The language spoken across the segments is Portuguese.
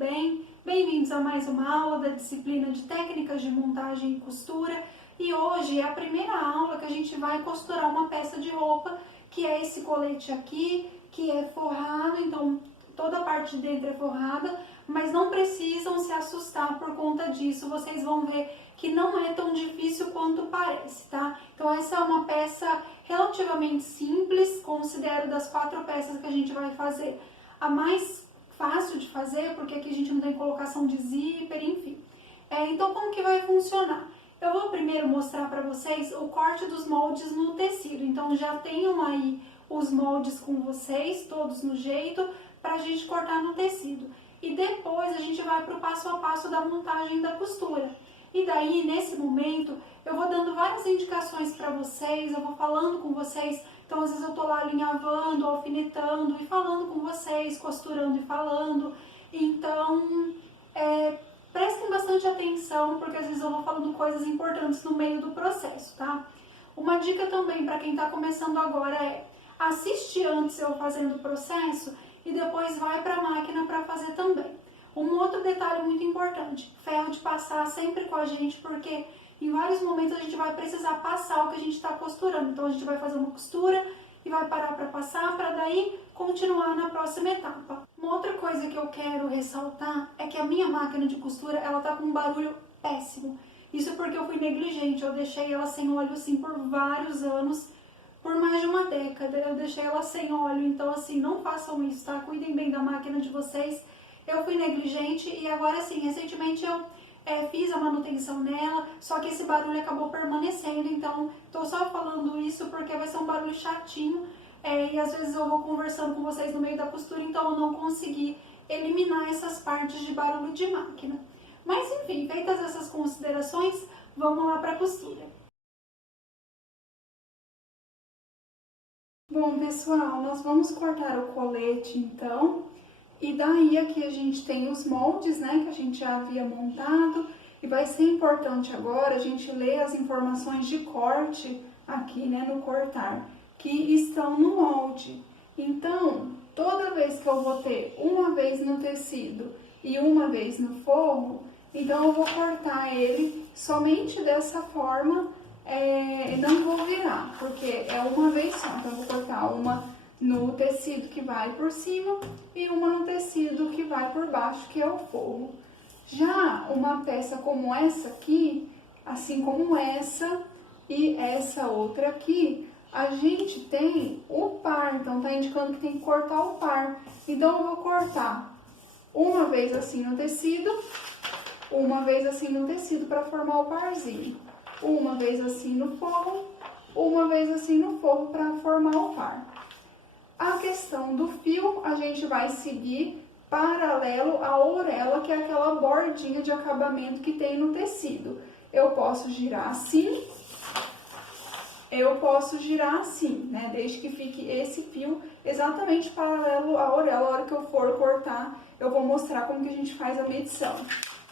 bem? Bem-vindos a mais uma aula da disciplina de técnicas de montagem e costura. E hoje é a primeira aula que a gente vai costurar uma peça de roupa, que é esse colete aqui, que é forrado, então toda a parte de dentro é forrada, mas não precisam se assustar por conta disso, vocês vão ver que não é tão difícil quanto parece, tá? Então essa é uma peça relativamente simples, considero das 4 peças que a gente vai fazer a mais fácil de fazer, porque aqui a gente não tem colocação de zíper, enfim. Então como que vai funcionar? Eu vou primeiro mostrar para vocês o corte dos moldes no tecido, então já tenham aí os moldes com vocês, todos no jeito, para a gente cortar no tecido. E depois a gente vai para o passo a passo da montagem da costura. E daí, nesse momento, eu vou dando várias indicações para vocês, eu vou falando com vocês. Então, às vezes eu tô lá alinhavando, alfinetando e falando com vocês, costurando e falando. Então, prestem bastante atenção, porque às vezes eu vou falando coisas importantes no meio do processo, tá? Uma dica também para quem tá começando agora é: assiste antes eu fazendo o processo e depois vai para a máquina para fazer também. Um outro detalhe muito importante: ferro de passar sempre com a gente, porque em vários momentos a gente vai precisar passar o que a gente está costurando. Então a gente vai fazer uma costura e vai parar para passar, para daí continuar na próxima etapa. Uma outra coisa que eu quero ressaltar é que a minha máquina de costura, ela tá com um barulho péssimo. Isso porque eu fui negligente, eu deixei ela sem óleo assim por vários anos, por mais de uma década, eu deixei ela sem óleo. Então assim, não façam isso, tá? Cuidem bem da máquina de vocês. Eu fui negligente e agora sim, recentemente eu fiz a manutenção nela, só que esse barulho acabou permanecendo, então tô só falando isso porque vai ser um barulho chatinho, e às vezes eu vou conversando com vocês no meio da costura, então eu não consegui eliminar essas partes de barulho de máquina. Mas enfim, feitas essas considerações, vamos lá para a costura. Bom, pessoal, nós vamos cortar o colete então. E daí aqui a gente tem os moldes, né, que a gente já havia montado, e vai ser importante agora a gente ler as informações de corte aqui, né, no cortar, que estão no molde. Então, toda vez que eu vou ter uma vez no tecido e uma vez no forro, então eu vou cortar ele somente dessa forma, não vou virar, porque é uma vez só, então eu vou cortar uma no tecido que vai por cima e uma no tecido que vai por baixo, que é o forro. Já uma peça como essa aqui, assim como essa e essa outra aqui, a gente tem o par, então tá indicando que tem que cortar o par. Então eu vou cortar uma vez assim no tecido, uma vez assim no tecido para formar o parzinho, uma vez assim no forro, uma vez assim no forro para formar o par. A questão do fio, a gente vai seguir paralelo à orelha, que é aquela bordinha de acabamento que tem no tecido. Eu posso girar assim, eu posso girar assim, né? Desde que fique esse fio exatamente paralelo à orelha. A hora que eu for cortar, eu vou mostrar como que a gente faz a medição.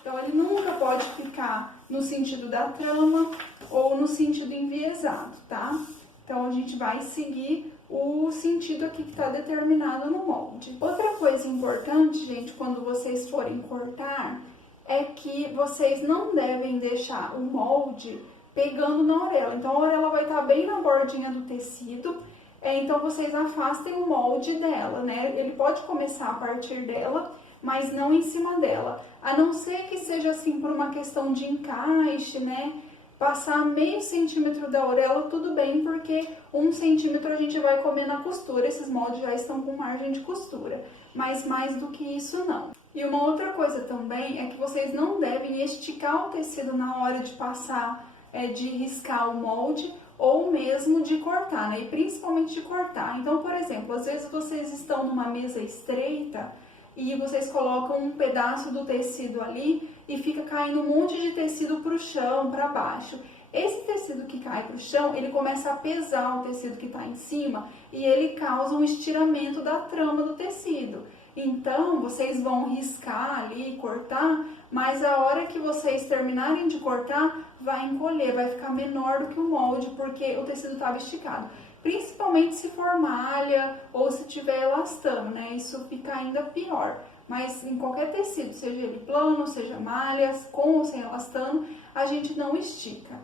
Então, ele nunca pode ficar no sentido da trama ou no sentido enviesado, tá? Então, a gente vai seguir o sentido aqui que está determinado no molde. Outra coisa importante, gente, quando vocês forem cortar, é que vocês não devem deixar o molde pegando na orelha. Então, a orelha vai estar bem na bordinha do tecido, então vocês afastem o molde dela, né? Ele pode começar a partir dela, mas não em cima dela. A não ser que seja assim por uma questão de encaixe, né? Passar meio centímetro da orelha, tudo bem, porque 1 centímetro a gente vai comer na costura. Esses moldes já estão com margem de costura, mas mais do que isso não. E uma outra coisa também é que vocês não devem esticar o tecido na hora de passar, de riscar o molde, ou mesmo de cortar, né? E principalmente de cortar. Então, por exemplo, às vezes vocês estão numa mesa estreita e vocês colocam um pedaço do tecido ali e fica caindo um monte de tecido para o chão, para baixo. Esse tecido que cai para o chão, ele começa a pesar o tecido que está em cima e ele causa um estiramento da trama do tecido. Então, vocês vão riscar ali, cortar, mas a hora que vocês terminarem de cortar, vai encolher, vai ficar menor do que o molde, porque o tecido estava esticado. Principalmente se for malha ou se tiver elastano, né? Isso fica ainda pior. Mas em qualquer tecido, seja ele plano, seja malhas, com ou sem elastano, a gente não estica.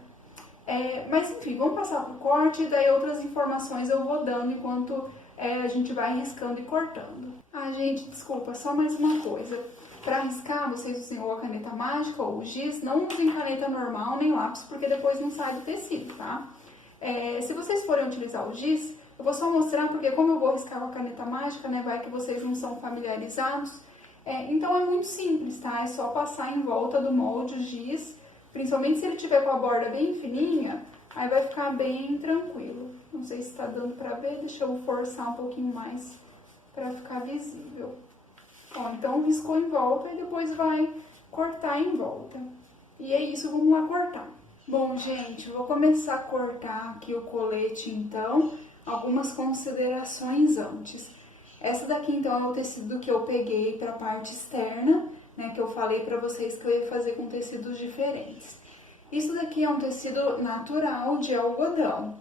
Mas enfim, vamos passar para o corte e daí outras informações eu vou dando enquanto a gente vai riscando e cortando. Ah, gente, desculpa, só mais uma coisa. Para riscar, vocês usem ou a caneta mágica ou o giz, não usem caneta normal nem lápis, porque depois não sai do tecido, tá? Se vocês forem utilizar o giz, eu vou só mostrar, porque como eu vou riscar com a caneta mágica, né, vai que vocês não são familiarizados. Então é muito simples, tá? É só passar em volta do molde o giz, principalmente se ele tiver com a borda bem fininha, aí vai ficar bem tranquilo. Não sei se está dando para ver, deixa eu forçar um pouquinho mais para ficar visível. Ó, então riscou em volta e depois vai cortar em volta. E é isso, vamos lá cortar. Bom, gente, vou começar a cortar aqui o colete, então, algumas considerações antes. Essa daqui, então, é o tecido que eu peguei para a parte externa, né, que eu falei para vocês que eu ia fazer com tecidos diferentes. Isso daqui é um tecido natural de algodão.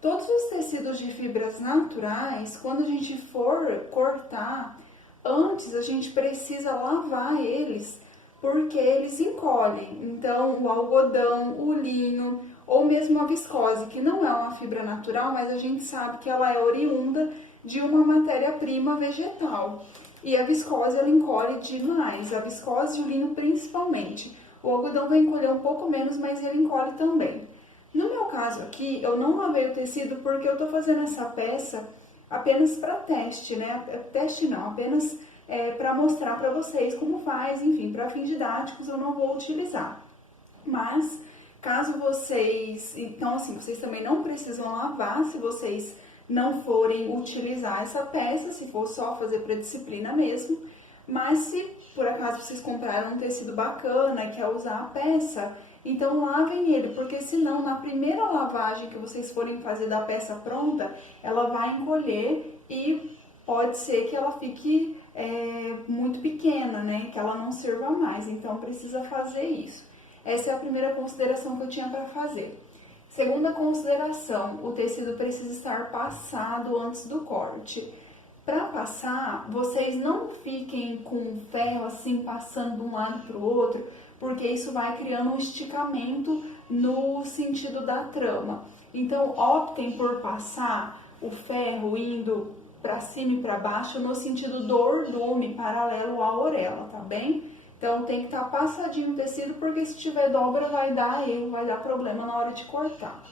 Todos os tecidos de fibras naturais, quando a gente for cortar, antes a gente precisa lavar eles, porque eles encolhem. Então, o algodão, o linho, ou mesmo a viscose, que não é uma fibra natural, mas a gente sabe que ela é oriunda de uma matéria-prima vegetal. E a viscose, ela encolhe demais, a viscose e o linho principalmente. O algodão vai encolher um pouco menos, mas ele encolhe também. No meu caso aqui, eu não lavei o tecido porque eu tô fazendo essa peça apenas para teste, né? Teste não, apenas para mostrar para vocês como faz, enfim, para fins didáticos eu não vou utilizar. Mas, caso vocês, então assim, vocês também não precisam lavar se vocês não forem utilizar essa peça, se for só fazer para disciplina mesmo. Mas se por acaso vocês compraram um tecido bacana e quer usar a peça, então lavem ele, porque senão na primeira lavagem que vocês forem fazer da peça pronta, ela vai encolher e pode ser que ela fique muito pequena, né? Que ela não sirva mais, então precisa fazer isso. Essa é a primeira consideração que eu tinha para fazer. Segunda consideração, o tecido precisa estar passado antes do corte. Para passar, vocês não fiquem com o ferro assim passando de um lado para o outro, porque isso vai criando um esticamento no sentido da trama. Então, optem por passar o ferro indo para cima e para baixo no sentido do ordume, paralelo à orelha, tá bem? Então, tem que estar passadinho o tecido, porque se tiver dobra vai dar erro, vai dar problema na hora de cortar.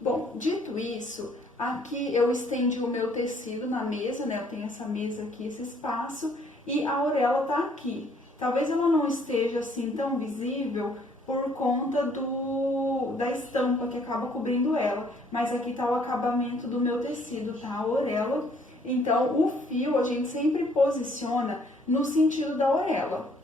Bom, dito isso, aqui eu estendi o meu tecido na mesa, né? Eu tenho essa mesa aqui, esse espaço, e a orelha tá aqui. Talvez ela não esteja assim tão visível por conta da estampa que acaba cobrindo ela, mas aqui tá o acabamento do meu tecido, tá? A orelha. Então, o fio a gente sempre posiciona no sentido da orelha.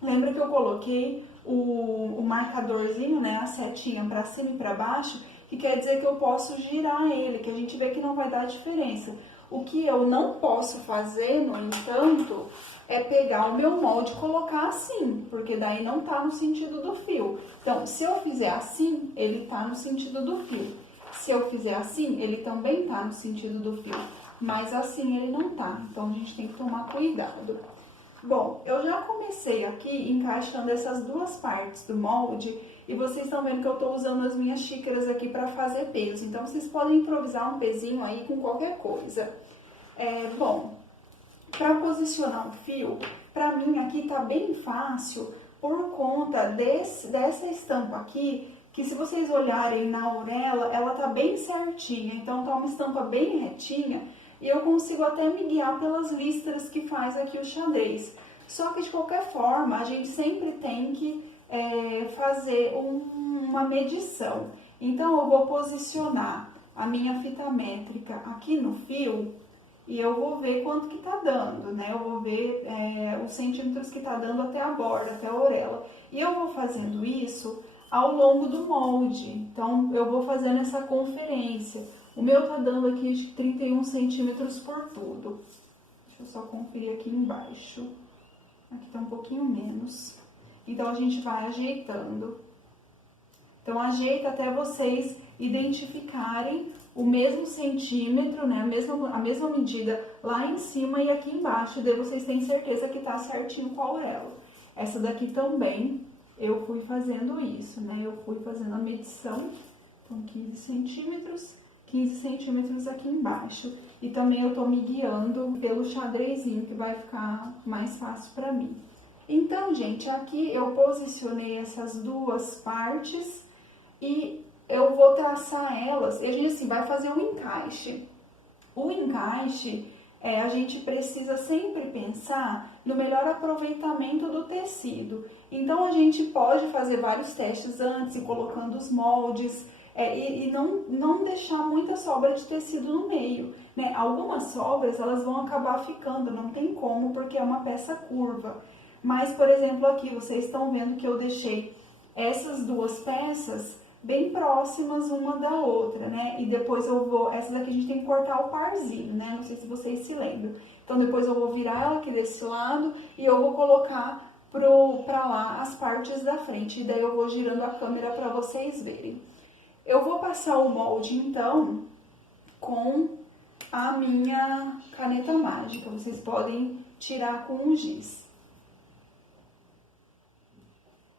Lembra que eu coloquei o marcadorzinho, né? A setinha para cima e para baixo, que quer dizer que eu posso girar ele, que a gente vê que não vai dar diferença. O que eu não posso fazer, no entanto, é pegar o meu molde e colocar assim, porque daí não tá no sentido do fio. Então, se eu fizer assim, ele tá no sentido do fio. Se eu fizer assim, ele também tá no sentido do fio, mas assim ele não tá. Então, a gente tem que tomar cuidado. Bom, eu já comecei aqui encaixando essas duas partes do molde e vocês estão vendo que eu estou usando as minhas xícaras aqui para fazer peso. Então, vocês podem improvisar um pezinho aí com qualquer coisa. Bom, para posicionar o fio, para mim aqui tá bem fácil por conta dessa estampa aqui, que se vocês olharem na orelha, ela tá bem certinha. Então, tá uma estampa bem retinha. E eu consigo até me guiar pelas listras que faz aqui o xadrez. Só que de qualquer forma, a gente sempre tem que fazer uma medição. Então, eu vou posicionar a minha fita métrica aqui no fio e eu vou ver quanto que tá dando, né? Eu vou ver os centímetros que tá dando até a borda, até a orelha. E eu vou fazendo isso ao longo do molde. Então, eu vou fazendo essa conferência. O meu tá dando aqui de 31 centímetros por tudo. Deixa eu só conferir aqui embaixo. Aqui tá um pouquinho menos. Então, a gente vai ajeitando. Então, ajeita até vocês identificarem o mesmo centímetro, né, a mesma medida lá em cima e aqui embaixo, daí vocês têm certeza que tá certinho com a auréola. Essa daqui também eu fui fazendo isso, né, eu fui fazendo a medição, então 15 centímetros aqui embaixo. E também eu tô me guiando pelo xadrezinho, que vai ficar mais fácil pra mim. Então, gente, aqui eu posicionei essas duas partes e eu vou traçar elas, e a gente assim vai fazer um encaixe. O encaixe, a gente precisa sempre pensar no melhor aproveitamento do tecido. Então a gente pode fazer vários testes antes, e colocando os moldes, e não deixar muita sobra de tecido no meio, né? Algumas sobras elas vão acabar ficando, não tem como, porque é uma peça curva. Mas, por exemplo, aqui vocês estão vendo que eu deixei essas duas peças bem próximas uma da outra, né? E depois eu vou, essa daqui a gente tem que cortar o parzinho, né? Não sei se vocês se lembram. Então depois eu vou virar ela aqui desse lado e eu vou colocar pra lá as partes da frente. E daí eu vou girando a câmera pra vocês verem. Eu vou passar o molde, então, com a minha caneta mágica. Vocês podem tirar com um giz.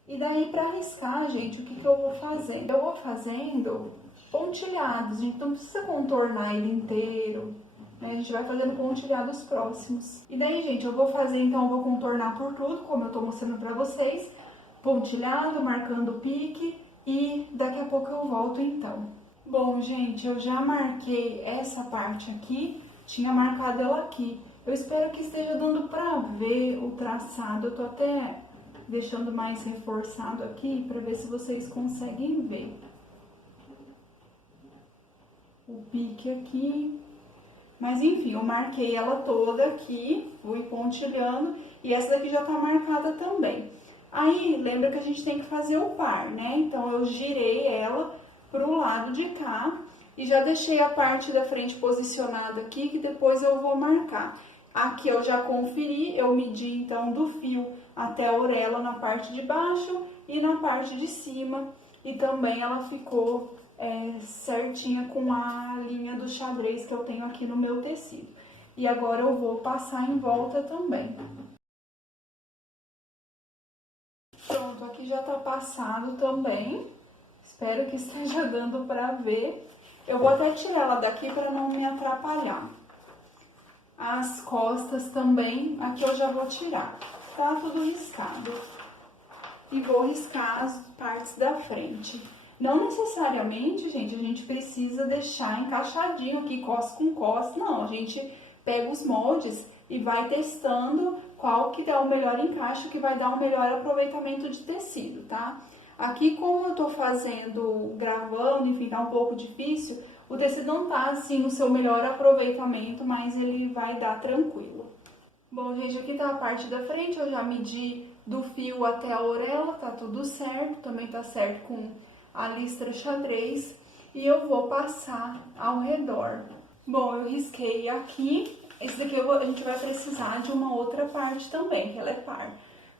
E daí, para riscar, gente, o que eu vou fazer? Eu vou fazendo pontilhados, gente, então não precisa contornar ele inteiro, né? A gente vai fazendo pontilhados próximos. E daí, gente, eu vou fazer, então, eu vou contornar por tudo, como eu tô mostrando pra vocês, pontilhado, marcando o pique, e daqui a pouco eu volto, então. Bom, gente, eu já marquei essa parte aqui, tinha marcado ela aqui. Eu espero que esteja dando pra ver o traçado, eu tô até deixando mais reforçado aqui para ver se vocês conseguem ver. O pique aqui. Mas enfim, eu marquei ela toda aqui, fui pontilhando e essa daqui já tá marcada também. Aí, lembra que a gente tem que fazer o par, né? Então eu girei ela pro lado de cá e já deixei a parte da frente posicionada aqui, que depois eu vou marcar. Aqui eu já conferi, eu medi então do fio até a orelha na parte de baixo e na parte de cima. E também ela ficou certinha com a linha do xadrez que eu tenho aqui no meu tecido. E agora eu vou passar em volta também. Pronto, aqui já tá passado também. Espero que esteja dando pra ver. Eu vou até tirar ela daqui para não me atrapalhar. As costas também, aqui eu já vou tirar. Tá tudo riscado. E vou riscar as partes da frente. Não necessariamente, gente, a gente precisa deixar encaixadinho aqui, costa com costa. Não, a gente pega os moldes e vai testando qual que dá o melhor encaixe, que vai dar o melhor aproveitamento de tecido, tá? Aqui, como eu tô fazendo, gravando, enfim, tá um pouco difícil, o tecido não tá, assim, no seu melhor aproveitamento, mas ele vai dar tranquilo. Bom, gente, aqui tá a parte da frente, eu já medi do fio até a orelha, tá tudo certo, também tá certo com a listra xadrez, e eu vou passar ao redor. Bom, eu risquei aqui, esse daqui a gente vai precisar de uma outra parte também, que ela é par.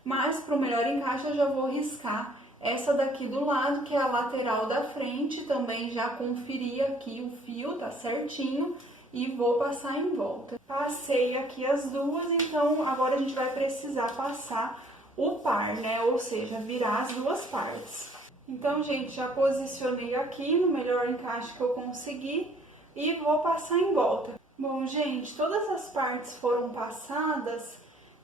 Mas, para o melhor encaixe, eu já vou riscar essa daqui do lado, que é a lateral da frente, também já conferi aqui o fio, tá certinho, e vou passar em volta. Passei aqui as duas, então agora a gente vai precisar passar o par, né? Ou seja, virar as duas partes. Então, gente, já posicionei aqui no melhor encaixe que eu consegui e vou passar em volta. Bom, gente, todas as partes foram passadas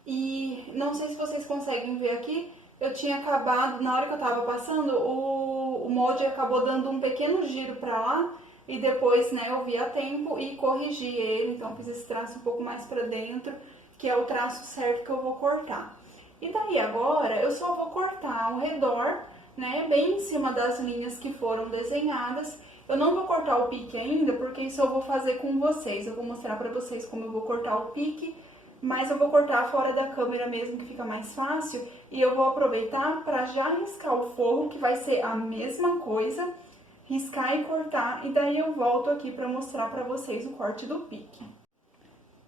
e não sei se vocês conseguem ver aqui, eu tinha acabado, na hora que eu tava passando, o molde acabou dando um pequeno giro pra lá e depois, né, eu vi a tempo e corrigi ele, então fiz esse traço um pouco mais pra dentro, que é o traço certo que eu vou cortar. E daí agora eu só vou cortar ao redor, né, bem em cima das linhas que foram desenhadas. Eu não vou cortar o pique ainda, porque isso eu vou fazer com vocês. Eu vou mostrar pra vocês como eu vou cortar o pique, mas eu vou cortar fora da câmera mesmo, que fica mais fácil. E eu vou aproveitar pra já riscar o forro, que vai ser a mesma coisa, riscar e cortar. E daí eu volto aqui pra mostrar pra vocês o corte do pique.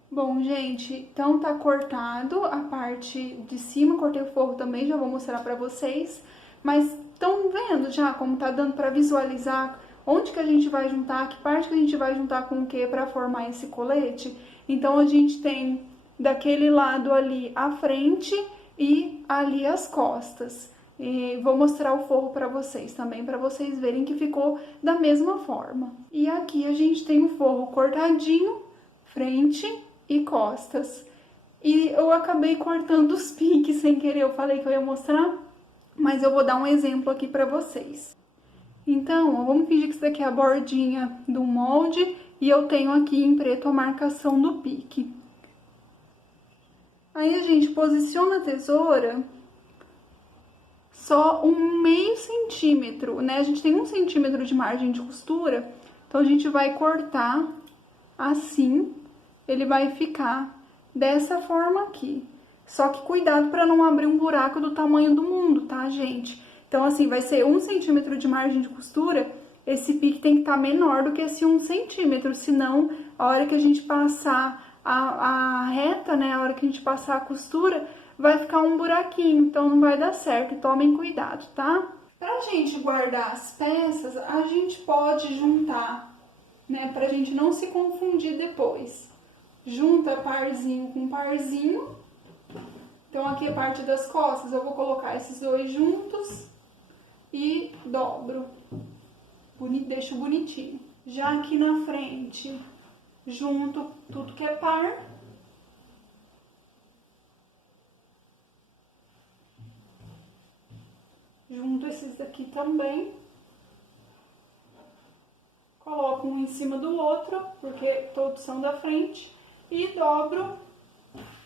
Bom, gente, então tá cortado a parte de cima, cortei o forro também, já vou mostrar pra vocês. Mas estão vendo já como tá dando pra visualizar onde que a gente vai juntar, que parte que a gente vai juntar com o que para formar esse colete. Então, a gente tem daquele lado ali a frente e ali as costas. E vou mostrar o forro para vocês também, para vocês verem que ficou da mesma forma. E aqui a gente tem o forro cortadinho, frente e costas. E eu acabei cortando os piques sem querer, eu falei que eu ia mostrar, mas eu vou dar um exemplo aqui para vocês. Então, ó, vamos fingir que isso daqui é a bordinha do molde e eu tenho aqui em preto a marcação do pique. Aí a gente posiciona a tesoura só um meio centímetro, né? A gente tem 1 centímetro de margem de costura, então a gente vai cortar assim, ele vai ficar dessa forma aqui. Só que cuidado para não abrir um buraco do tamanho do mundo, tá, gente? Então, assim, vai ser 1 centímetro de margem de costura, esse pique tem que estar menor do que esse 1 centímetro, senão, a hora que a gente passar a reta, né, a hora que a gente passar a costura, vai ficar um buraquinho, então não vai dar certo, tomem cuidado, tá? Pra gente guardar as peças, a gente pode juntar, né, pra gente não se confundir depois. Junta parzinho com parzinho. Então, aqui a parte das costas, eu vou colocar esses dois juntos e dobro. Deixo bonitinho. Já aqui na frente, junto tudo que é par. Junto esses daqui também. Coloco um em cima do outro, porque todos são da frente. E dobro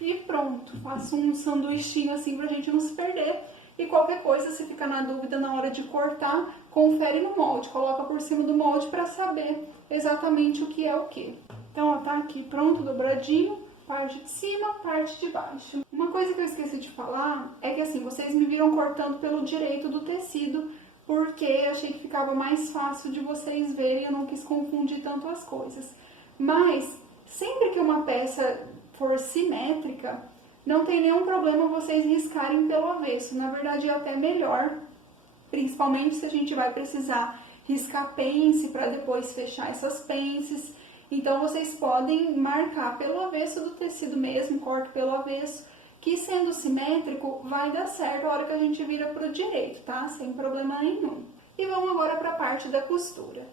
e pronto. Faço um sanduichinho assim pra gente não se perder. E qualquer coisa, se ficar na dúvida na hora de cortar, confere no molde. Coloca por cima do molde pra saber exatamente o que é o que. Então, ó, tá aqui pronto, dobradinho. Parte de cima, parte de baixo. Uma coisa que eu esqueci de falar é que assim, vocês me viram cortando pelo direito do tecido, porque achei que ficava mais fácil de vocês verem, eu não quis confundir tanto as coisas. Mas, sempre que uma peça for simétrica, não tem nenhum problema vocês riscarem pelo avesso. Na verdade, é até melhor, principalmente se a gente vai precisar riscar pence para depois fechar essas pences. Então, vocês podem marcar pelo avesso do tecido mesmo, corte pelo avesso, que sendo simétrico, vai dar certo a hora que a gente vira pro direito, tá? Sem problema nenhum. E vamos agora para a parte da costura.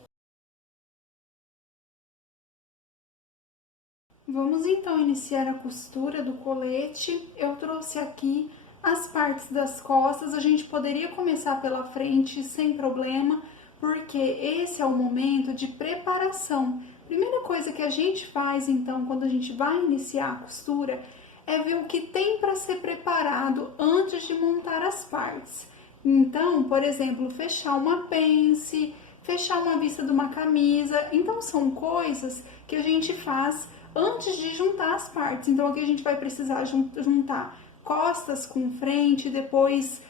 Vamos então iniciar a costura do colete. Eu trouxe aqui as partes das costas, a gente poderia começar pela frente sem problema, porque esse é o momento de preparação. Primeira coisa que a gente faz, então, quando a gente vai iniciar a costura, é ver o que tem para ser preparado antes de montar as partes. Então, por exemplo, fechar uma pence, fechar uma vista de uma camisa. Então, são coisas que a gente faz antes de juntar as partes. Então, aqui a gente vai precisar juntar costas com frente, depois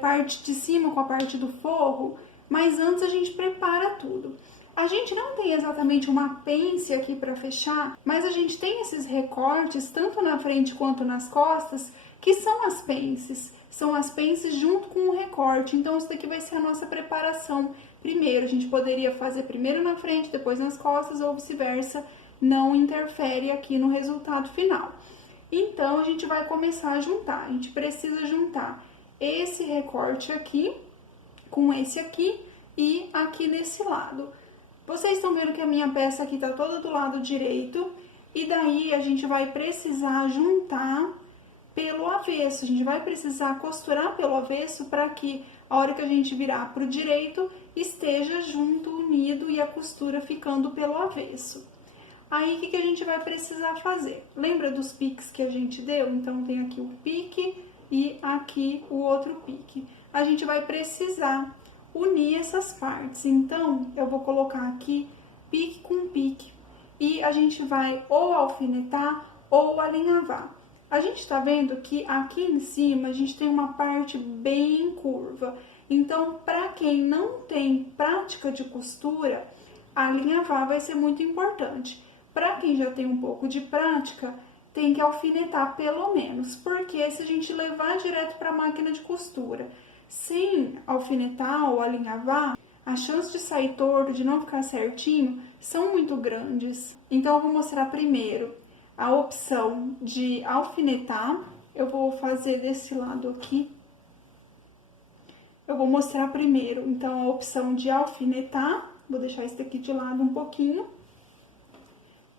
parte de cima com a parte do forro, mas antes a gente prepara tudo. A gente não tem exatamente uma pence aqui para fechar, mas a gente tem esses recortes, tanto na frente quanto nas costas, que são as pences. São as pences junto com o recorte, então isso daqui vai ser a nossa preparação. Primeiro, a gente poderia fazer primeiro na frente, depois nas costas, ou vice-versa, não interfere aqui no resultado final. Então, a gente vai começar a juntar. A gente precisa juntar esse recorte aqui com esse aqui e aqui nesse lado. Vocês estão vendo que a minha peça aqui tá toda do lado direito, e daí a gente vai precisar juntar pelo avesso. A gente vai precisar costurar pelo avesso para que a hora que a gente virar pro direito esteja junto, unido e a costura ficando pelo avesso. Aí, o que a gente vai precisar fazer? Lembra dos piques que a gente deu? Então, tem aqui o pique e aqui o outro pique. A gente vai precisar unir essas partes. Então, eu vou colocar aqui pique com pique. E a gente vai ou alfinetar ou alinhavar. A gente tá vendo que aqui em cima a gente tem uma parte bem curva. Então, para quem não tem prática de costura, alinhavar vai ser muito importante. Para quem já tem um pouco de prática, tem que alfinetar pelo menos, porque se a gente levar direto para a máquina de costura sem alfinetar ou alinhavar, as chances de sair torto, de não ficar certinho, são muito grandes. Então, eu vou mostrar primeiro a opção de alfinetar. Eu vou fazer desse lado aqui. Eu vou mostrar primeiro, então, a opção de alfinetar. Vou deixar esse daqui de lado um pouquinho.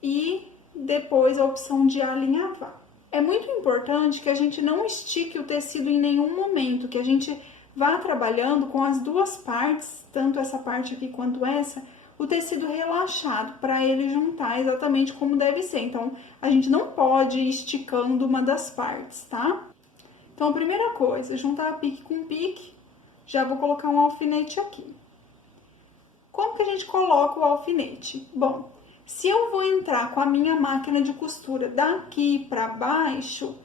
E depois a opção de alinhavar. É muito importante que a gente não estique o tecido em nenhum momento, que a gente vá trabalhando com as duas partes, tanto essa parte aqui quanto essa, o tecido relaxado, para ele juntar exatamente como deve ser. Então, a gente não pode ir esticando uma das partes, tá? Então, a primeira coisa, juntar pique com pique, já vou colocar um alfinete aqui. Como que a gente coloca o alfinete? Bom, se eu vou entrar com a minha máquina de costura daqui para baixo,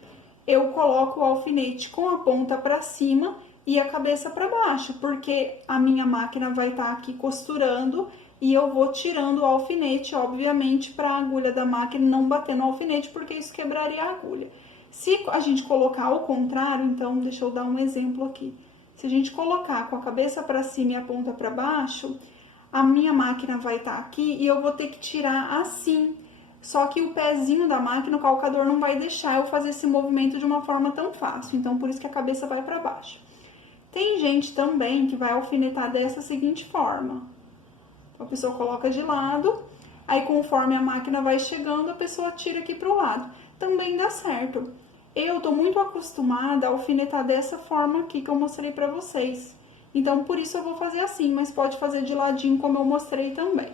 eu coloco o alfinete com a ponta para cima e a cabeça para baixo, porque a minha máquina vai estar aqui costurando e eu vou tirando o alfinete, obviamente, para a agulha da máquina não bater no alfinete, porque isso quebraria a agulha. Se a gente colocar ao contrário, então, deixa eu dar um exemplo aqui. Se a gente colocar com a cabeça para cima e a ponta para baixo, a minha máquina vai estar aqui e eu vou ter que tirar assim. Só que o pezinho da máquina, o calcador não vai deixar eu fazer esse movimento de uma forma tão fácil. Então, por isso que a cabeça vai para baixo. Tem gente também que vai alfinetar dessa seguinte forma. A pessoa coloca de lado, aí conforme a máquina vai chegando, a pessoa tira aqui pro lado. Também dá certo. Eu tô muito acostumada a alfinetar dessa forma aqui que eu mostrei pra vocês. Então, por isso eu vou fazer assim, mas pode fazer de ladinho como eu mostrei também.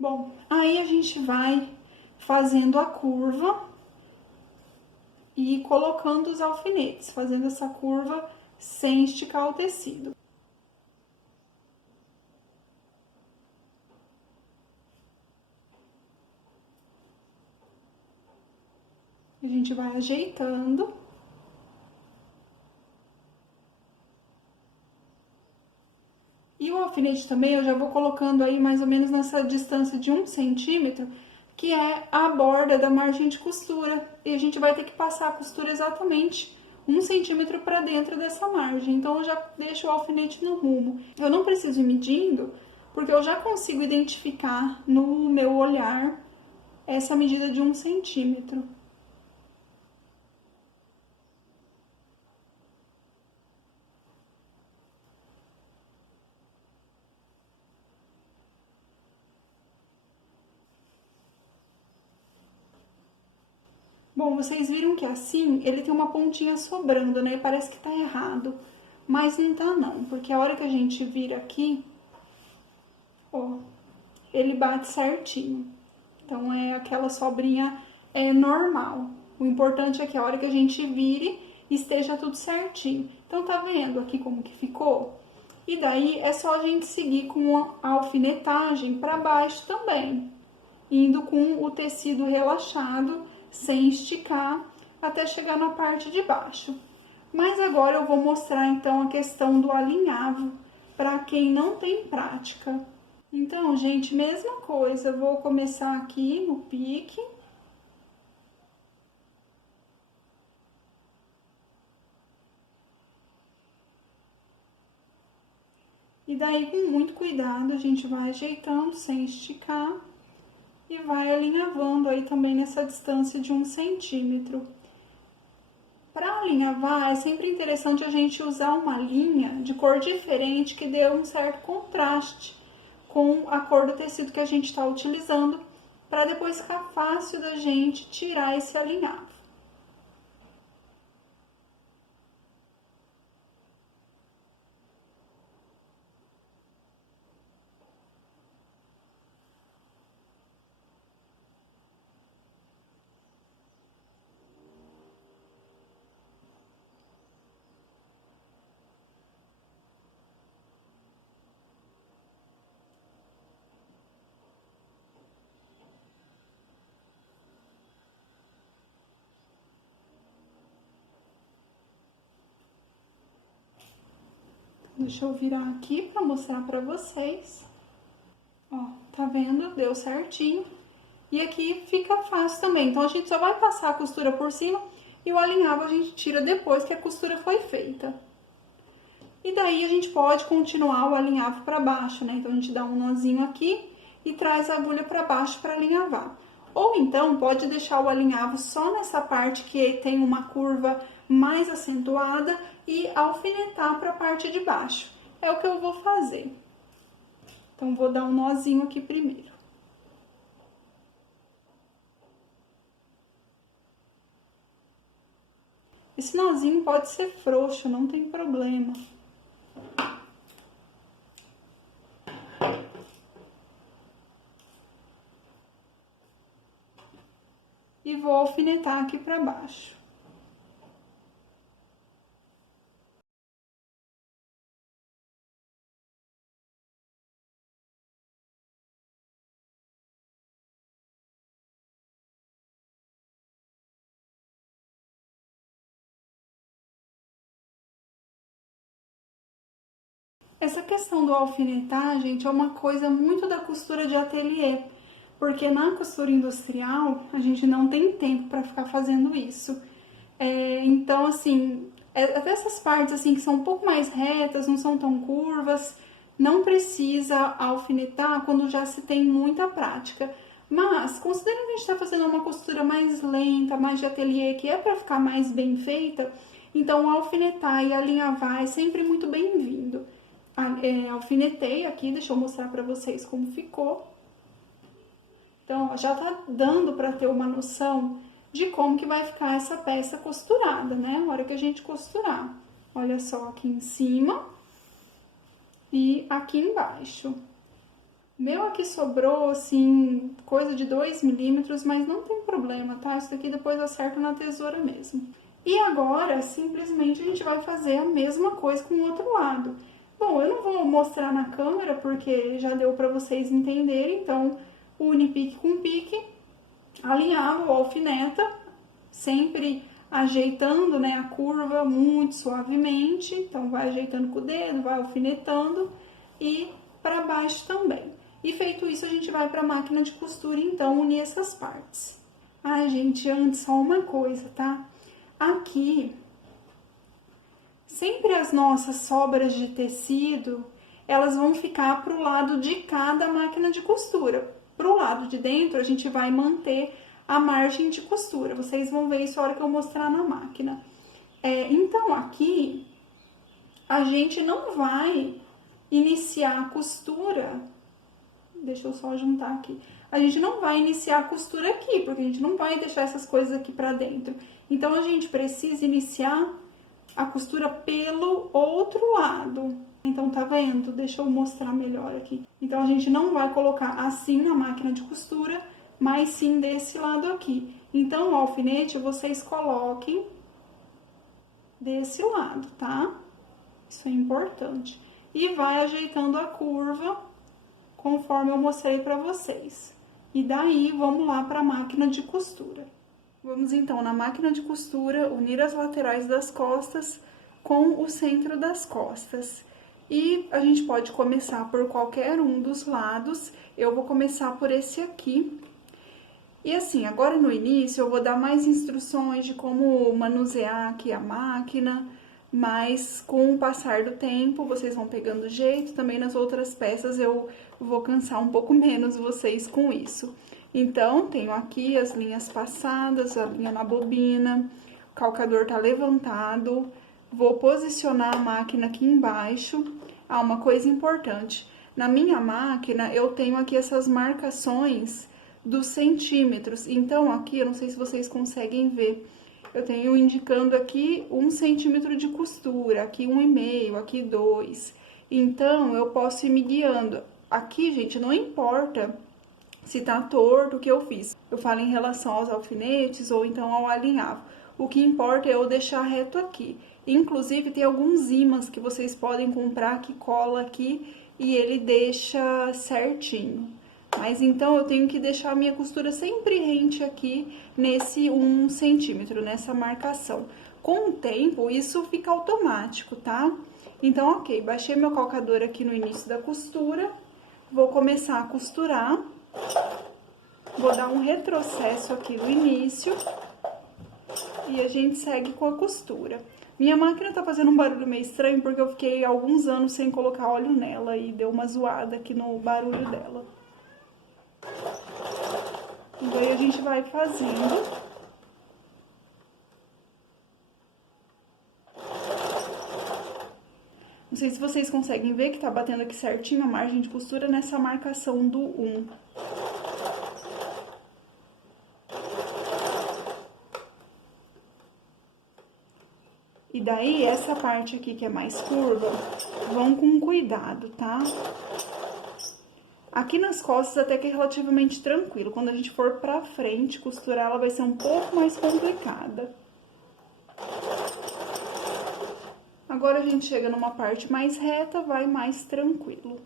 Bom, aí a gente vai fazendo a curva e colocando os alfinetes, fazendo essa curva sem esticar o tecido. A gente vai ajeitando. E o alfinete também eu já vou colocando aí mais ou menos nessa distância de 1 centímetro, que é a borda da margem de costura. E a gente vai ter que passar a costura exatamente 1 centímetro para dentro dessa margem. Então, eu já deixo o alfinete no rumo. Eu não preciso ir medindo, porque eu já consigo identificar no meu olhar essa medida de 1 centímetro. Bom, vocês viram que assim, ele tem uma pontinha sobrando, né? Parece que tá errado, mas não tá não, porque a hora que a gente vira aqui, ó, ele bate certinho. Então, é aquela sobrinha normal. O importante é que a hora que a gente vire, esteja tudo certinho. Então, tá vendo aqui como que ficou? E daí, é só a gente seguir com a alfinetagem pra baixo também, indo com o tecido relaxado, sem esticar, até chegar na parte de baixo. Mas agora eu vou mostrar então a questão do alinhavo, para quem não tem prática. Então, gente, mesma coisa, vou começar aqui no pique. E daí, com muito cuidado, a gente vai ajeitando sem esticar. E vai alinhavando aí também nessa distância de 1 centímetro. Para alinhavar, é sempre interessante a gente usar uma linha de cor diferente que dê um certo contraste com a cor do tecido que a gente está utilizando, para depois ficar fácil da gente tirar esse alinhavo. Deixa eu virar aqui para mostrar para vocês. Ó, tá vendo? Deu certinho. E aqui fica fácil também. Então, a gente só vai passar a costura por cima e o alinhavo a gente tira depois que a costura foi feita. E daí a gente pode continuar o alinhavo para baixo, né? Então a gente dá um nozinho aqui e traz a agulha para baixo para alinhavar. Ou então pode deixar o alinhavo só nessa parte que tem uma curva mais acentuada e alfinetar para a parte de baixo. É o que eu vou fazer. Então vou dar um nozinho aqui primeiro. Esse nozinho pode ser frouxo, não tem problema. E vou alfinetar aqui para baixo. Essa questão do alfinetar, gente, é uma coisa muito da costura de ateliê, porque na costura industrial a gente não tem tempo para ficar fazendo isso. Então, assim, até essas partes assim que são um pouco mais retas, não são tão curvas, não precisa alfinetar quando já se tem muita prática. Mas, considerando que a gente está fazendo uma costura mais lenta, mais de ateliê, que é para ficar mais bem feita, então alfinetar e alinhavar é sempre muito bem-vindo. Alfinetei aqui, deixa eu mostrar para vocês como ficou. Então, já tá dando para ter uma noção de como que vai ficar essa peça costurada, né? Na hora que a gente costurar. Olha só, aqui em cima e aqui embaixo. Meu aqui sobrou, assim, coisa de 2 milímetros, mas não tem problema, tá? Isso daqui depois eu acerto na tesoura mesmo. E agora, simplesmente, a gente vai fazer a mesma coisa com o outro lado. Bom, eu não vou mostrar na câmera, porque já deu pra vocês entenderem, então, une pique com pique, alinhava ou alfineta, sempre ajeitando, né, a curva muito suavemente, então vai ajeitando com o dedo, vai alfinetando e para baixo também. E feito isso, a gente vai para a máquina de costura, então, unir essas partes. Ai, gente, antes só uma coisa, tá? Aqui, sempre as nossas sobras de tecido, elas vão ficar pro lado de cada máquina de costura. Pro lado de dentro, a gente vai manter a margem de costura. Vocês vão ver isso a hora que eu mostrar na máquina. Então, aqui, a gente não vai iniciar a costura. Deixa eu só juntar aqui. A gente não vai iniciar a costura aqui, porque a gente não vai deixar essas coisas aqui pra dentro. Então, a gente precisa iniciar a costura pelo outro lado. Então, tá vendo? Deixa eu mostrar melhor aqui. Então, a gente não vai colocar assim na máquina de costura, mas sim desse lado aqui. Então, o alfinete vocês coloquem desse lado, tá? Isso é importante. E vai ajeitando a curva conforme eu mostrei pra vocês. E daí, vamos lá pra máquina de costura. Vamos então na máquina de costura unir as laterais das costas com o centro das costas. E a gente pode começar por qualquer um dos lados. Eu vou começar por esse aqui. E assim, agora no início eu vou dar mais instruções de como manusear aqui a máquina, mas com o passar do tempo vocês vão pegando jeito. Também nas outras peças eu vou cansar um pouco menos vocês com isso. Então, tenho aqui as linhas passadas, a linha na bobina, o calcador tá levantado, vou posicionar a máquina aqui embaixo. Ah, uma coisa importante, na minha máquina eu tenho aqui essas marcações dos centímetros, então aqui, eu não sei se vocês conseguem ver, eu tenho indicando aqui 1 centímetro de costura, aqui 1,5, aqui 2, então eu posso ir me guiando. Aqui, gente, não importa se tá torto o que eu fiz. Eu falo em relação aos alfinetes ou então ao alinhavo. O que importa é eu deixar reto aqui. Inclusive, tem alguns ímãs que vocês podem comprar que cola aqui e ele deixa certinho. Mas então, eu tenho que deixar a minha costura sempre rente aqui nesse 1 centímetro, nessa marcação. Com o tempo, isso fica automático, tá? Então, ok, baixei meu calcador aqui no início da costura, vou começar a costurar. Vou dar um retrocesso aqui no início e a gente segue com a costura. Minha máquina tá fazendo um barulho meio estranho porque eu fiquei alguns anos sem colocar óleo nela e deu uma zoada aqui no barulho dela. E aí a gente vai fazendo. Não sei se vocês conseguem ver que tá batendo aqui certinho a margem de costura nessa marcação do 1. E daí, essa parte aqui que é mais curva, vão com cuidado, tá? Aqui nas costas até que é relativamente tranquilo. Quando a gente for pra frente, costurar ela vai ser um pouco mais complicada. Agora a gente chega numa parte mais reta, vai mais tranquilo.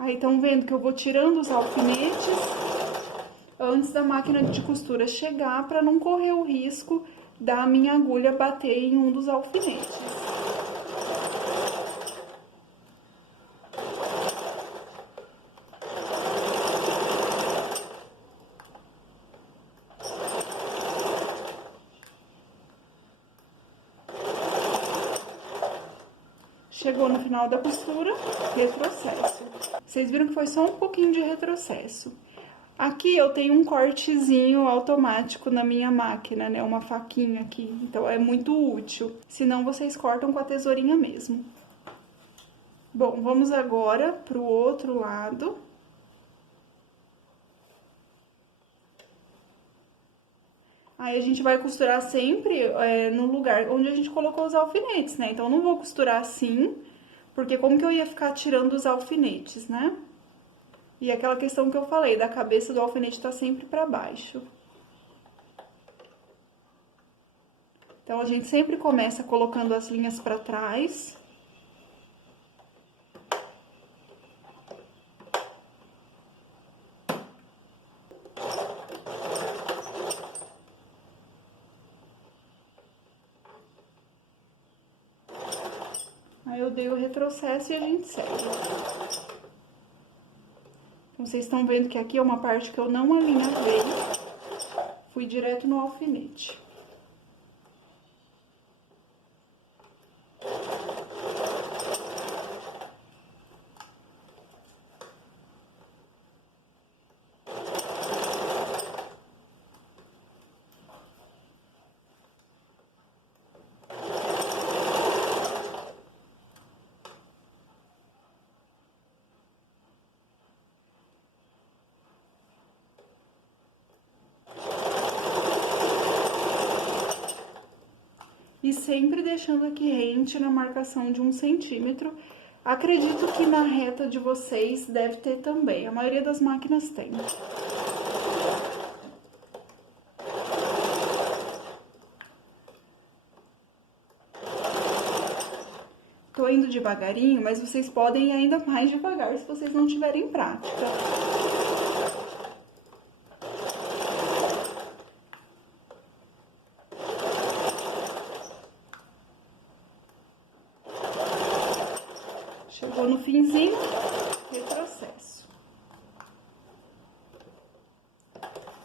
Aí, estão vendo que eu vou tirando os alfinetes antes da máquina de costura chegar, para não correr o risco da minha agulha bater em um dos alfinetes. Chegou no final da costura, retrocesso. Vocês viram que foi só um pouquinho de retrocesso. Aqui eu tenho um cortezinho automático na minha máquina, né? Uma faquinha aqui, então é muito útil. Senão vocês cortam com a tesourinha mesmo. Bom, vamos agora pro outro lado. Aí a gente vai costurar sempre no lugar onde a gente colocou os alfinetes, né? Então, eu não vou costurar assim, porque como que eu ia ficar tirando os alfinetes, né? E aquela questão que eu falei, da cabeça do alfinete tá sempre pra baixo. Então, a gente sempre começa colocando as linhas pra trás. Aí eu dei o retrocesso e a gente segue. Então, vocês estão vendo que aqui é uma parte que eu não alinhavei, fui direto no alfinete. E sempre deixando aqui rente na marcação de 1 centímetro. Acredito que na reta de vocês deve ter também, a maioria das máquinas tem. Tô indo devagarinho, mas vocês podem ir ainda mais devagar se vocês não tiverem prática. Chegou no finzinho, retrocesso.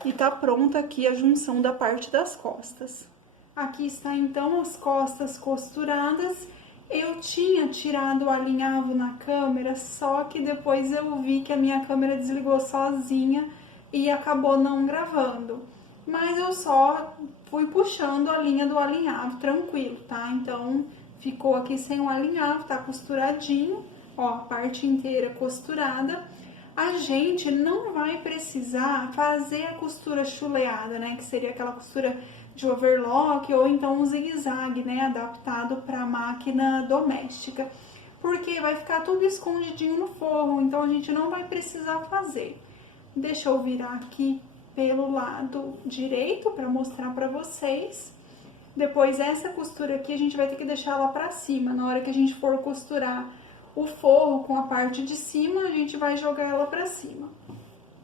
E tá pronta aqui a junção da parte das costas. Aqui está então as costas costuradas. Eu tinha tirado o alinhavo na câmera, só que depois eu vi que a minha câmera desligou sozinha e acabou não gravando. Mas eu só fui puxando a linha do alinhavo, tranquilo, tá? Então, ficou aqui sem o alinhavo, tá costuradinho, ó, a parte inteira costurada. A gente não vai precisar fazer a costura chuleada, né? Que seria aquela costura de overlock ou então um zigue-zague, né? Adaptado para máquina doméstica. Porque vai ficar tudo escondidinho no forro, então a gente não vai precisar fazer. Deixa eu virar aqui pelo lado direito para mostrar para vocês. Depois, essa costura aqui, a gente vai ter que deixar ela pra cima. Na hora que a gente for costurar o forro com a parte de cima, a gente vai jogar ela pra cima.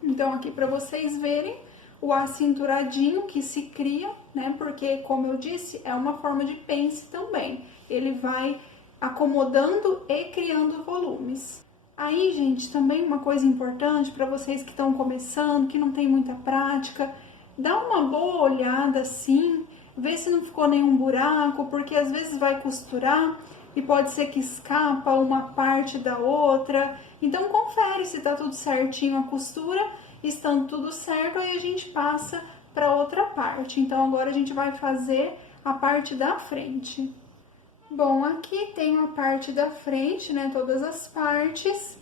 Então, aqui pra vocês verem o acinturadinho que se cria, né? Porque, como eu disse, é uma forma de pence também. Ele vai acomodando e criando volumes. Aí, gente, também uma coisa importante para vocês que estão começando, que não tem muita prática, dá uma boa olhada assim, vê se não ficou nenhum buraco, porque às vezes vai costurar e pode ser que escapa uma parte da outra. Então confere se tá tudo certinho a costura, estando tudo certo, aí a gente passa para outra parte. Então agora a gente vai fazer a parte da frente. Bom, aqui tem a parte da frente, né, todas as partes.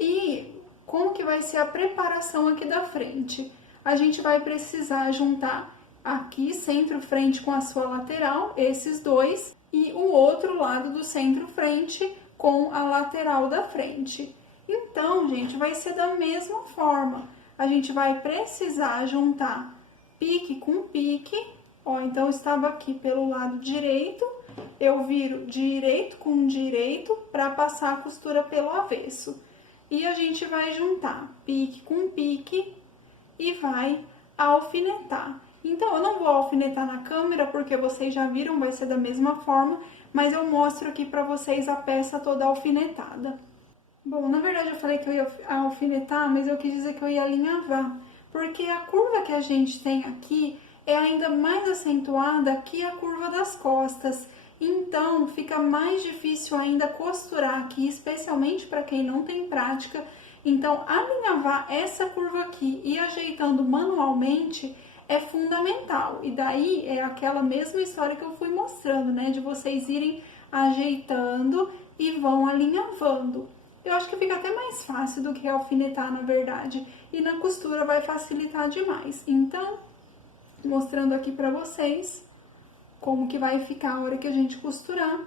E como que vai ser a preparação aqui da frente? A gente vai precisar juntar aqui centro-frente com a sua lateral, esses dois, e o outro lado do centro-frente com a lateral da frente. Então, gente, vai ser da mesma forma. A gente vai precisar juntar pique com pique. Ó, então, estava aqui pelo lado direito, eu viro direito com direito para passar a costura pelo avesso. E a gente vai juntar pique com pique e vai alfinetar. Então, eu não vou alfinetar na câmera, porque vocês já viram, vai ser da mesma forma, mas eu mostro aqui pra vocês a peça toda alfinetada. Bom, na verdade eu falei que eu ia alfinetar, mas eu quis dizer que eu ia alinhavar, porque a curva que a gente tem aqui é ainda mais acentuada que a curva das costas. Então, fica mais difícil ainda costurar aqui, especialmente para quem não tem prática. Então, alinhavar essa curva aqui e ajeitando manualmente é fundamental. E daí é aquela mesma história que eu fui mostrando, né? De vocês irem ajeitando e vão alinhavando. Eu acho que fica até mais fácil do que alfinetar, na verdade. E na costura vai facilitar demais. Então, mostrando aqui pra vocês como que vai ficar a hora que a gente costurar.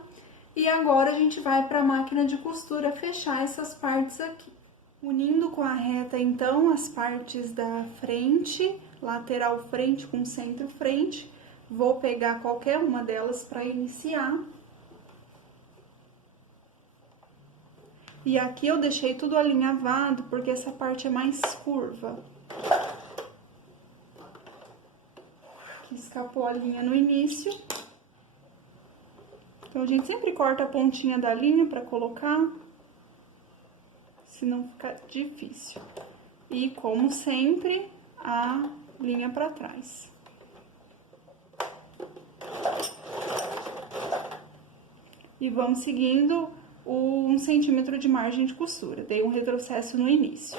E agora a gente vai para a máquina de costura fechar essas partes aqui. Unindo com a reta, então, as partes da frente, lateral frente com centro frente. Vou pegar qualquer uma delas para iniciar. E aqui eu deixei tudo alinhavado, porque essa parte é mais curva. Aqui escapou a linha no início. Então, a gente sempre corta a pontinha da linha para colocar, senão fica difícil. E, como sempre, a linha para trás. E vamos seguindo 1 centímetro de margem de costura. Dei um retrocesso no início.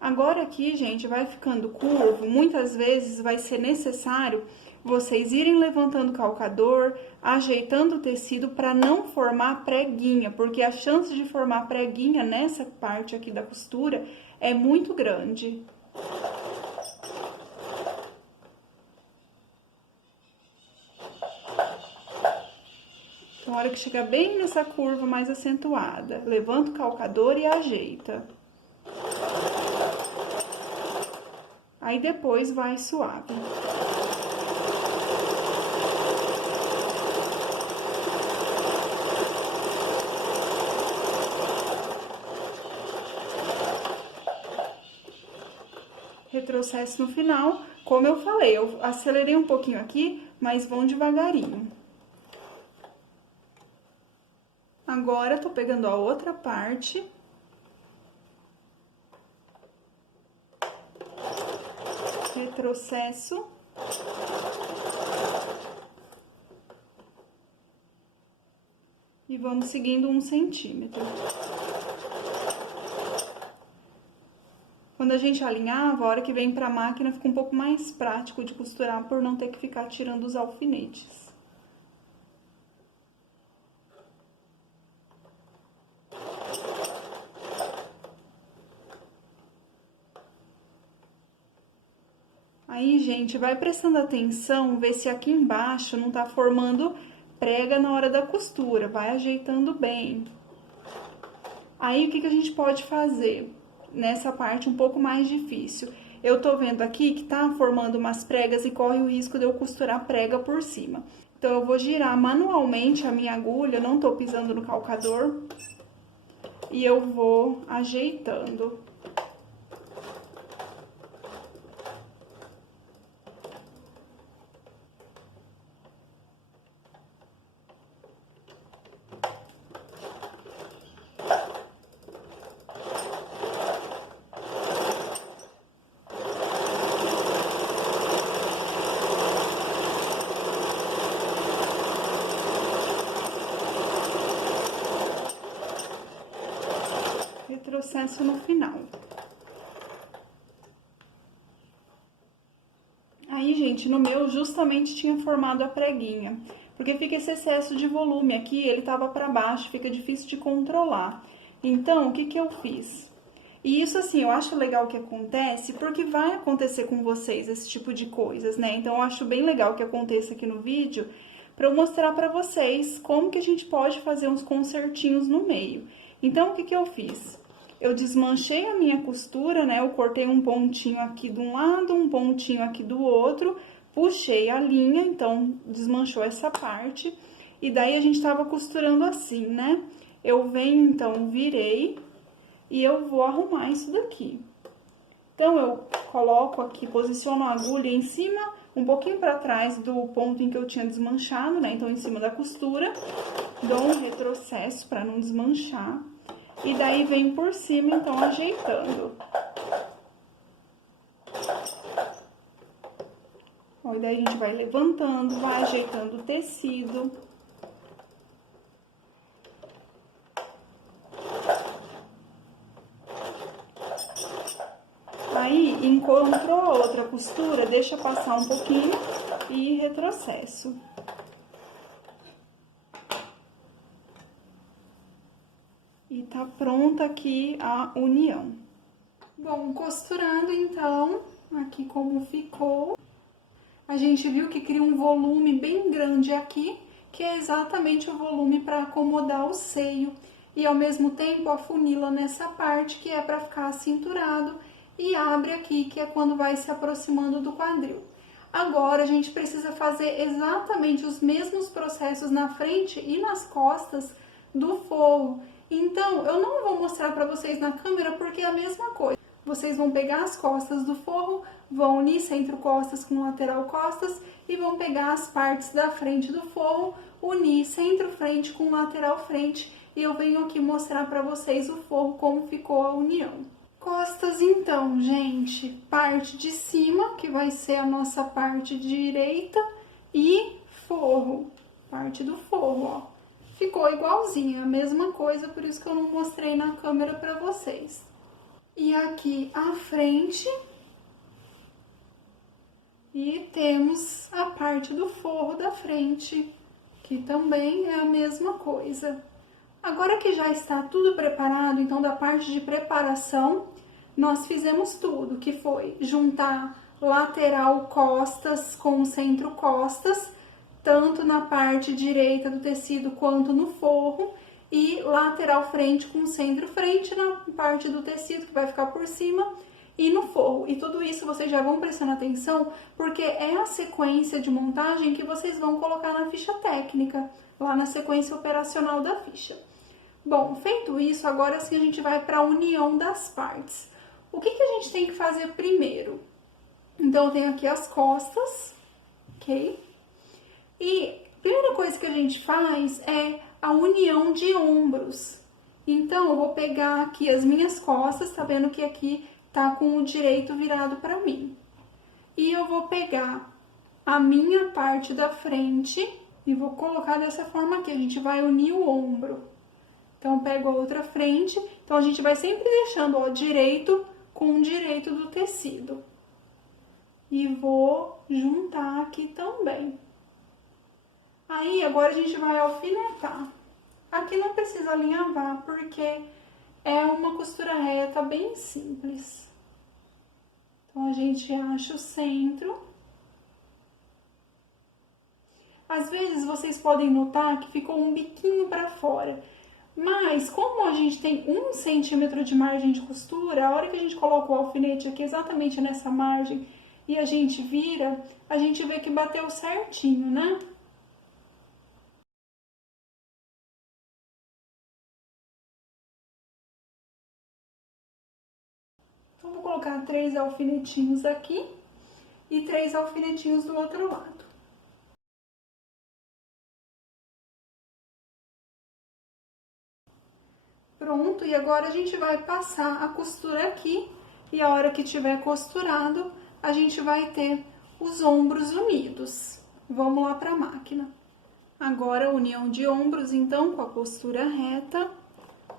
Agora aqui, gente, vai ficando curvo, muitas vezes vai ser necessário vocês irem levantando o calcador, ajeitando o tecido para não formar preguinha, porque a chance de formar preguinha nessa parte aqui da costura é muito grande. Então, a hora que chegar bem nessa curva mais acentuada, levanta o calcador e ajeita. Aí depois vai suave. Retrocesso no final, como eu falei, eu acelerei um pouquinho aqui, mas vão devagarinho. Agora, tô pegando a outra parte. Retrocesso. E vamos seguindo 1 centímetro. Quando a gente alinhava, a hora que vem pra máquina fica um pouco mais prático de costurar por não ter que ficar tirando os alfinetes. Aí, gente, vai prestando atenção, ver se aqui embaixo não tá formando prega na hora da costura, vai ajeitando bem. Aí, o que que a gente pode fazer nessa parte um pouco mais difícil? Eu tô vendo aqui que tá formando umas pregas e corre o risco de eu costurar prega por cima. Então, eu vou girar manualmente a minha agulha, não tô pisando no calcador. e eu vou ajeitando. Retrocesso no final. Aí, gente, no meu justamente tinha formado a preguinha, porque fica esse excesso de volume aqui, ele tava pra baixo, fica difícil de controlar. Então, o que que eu fiz? E isso, assim, eu acho legal que acontece, porque vai acontecer com vocês esse tipo de coisas, né? Então, eu acho bem legal que aconteça aqui no vídeo, pra eu mostrar pra vocês como que a gente pode fazer uns consertinhos no meio. Então, o que que eu fiz? Eu desmanchei a minha costura, né? Eu cortei um pontinho aqui de um lado, um pontinho aqui do outro, puxei a linha, então desmanchou essa parte. E daí a gente tava costurando assim, né? Eu venho, então, virei e eu vou arrumar isso daqui. Então, eu coloco aqui, posiciono a agulha em cima, um pouquinho pra trás do ponto em que eu tinha desmanchado, né? Então, em cima da costura, dou um retrocesso pra não desmanchar. E daí vem por cima, então, ajeitando. Ó, e daí a gente vai levantando, vai ajeitando o tecido. Aí, encontrou a outra costura, deixa passar um pouquinho e retrocesso. E tá pronta aqui a união. Bom, costurando então, aqui como ficou. A gente viu que cria um volume bem grande aqui, que é exatamente o volume para acomodar o seio. E ao mesmo tempo afunila nessa parte, que é para ficar acinturado, e abre aqui, que é quando vai se aproximando do quadril. Agora, a gente precisa fazer exatamente os mesmos processos na frente e nas costas do forro. Então, eu não vou mostrar para vocês na câmera porque é a mesma coisa. Vocês vão pegar as costas do forro, vão unir centro-costas com lateral-costas e vão pegar as partes da frente do forro, unir centro-frente com lateral-frente e eu venho aqui mostrar para vocês o forro, como ficou a união. Costas, então, gente, parte de cima, que vai ser a nossa parte direita, e forro, parte do forro, ó. Ficou igualzinho, a mesma coisa, por isso que eu não mostrei na câmera para vocês. E aqui a frente, e temos a parte do forro da frente, que também é a mesma coisa. Agora que já está tudo preparado, então da parte de preparação, nós fizemos tudo, que foi juntar lateral costas com centro costas, tanto na parte direita do tecido quanto no forro, e lateral frente com centro frente na parte do tecido que vai ficar por cima e no forro. E tudo isso vocês já vão prestando atenção, porque é a sequência de montagem que vocês vão colocar na ficha técnica, lá na sequência operacional da ficha. Bom, feito isso, agora sim a gente vai para a união das partes. O que que a gente tem que fazer primeiro? Então, eu tenho aqui as costas, ok? E a primeira coisa que a gente faz é a união de ombros. Então, eu vou pegar aqui as minhas costas, tá vendo que aqui tá com o direito virado para mim. E eu vou pegar a minha parte da frente e vou colocar dessa forma aqui, a gente vai unir o ombro. Então, pego a outra frente, então a gente vai sempre deixando o direito com o direito do tecido. E vou juntar aqui também. Aí, agora a gente vai alfinetar. Aqui não precisa alinhavar, porque é uma costura reta bem simples. Então, a gente acha o centro. Às vezes, vocês podem notar que ficou um biquinho para fora. Mas, como a gente tem 1 centímetro de margem de costura, a hora que a gente coloca o alfinete aqui exatamente nessa margem e a gente vira, a gente vê que bateu certinho, né? vou colocar 3 alfinetinhos aqui e 3 alfinetinhos do outro lado. Pronto, e agora a gente vai passar a costura aqui, e a hora que tiver costurado, a gente vai ter os ombros unidos. Vamos lá para a máquina. Agora, a união de ombros, então, com a costura reta,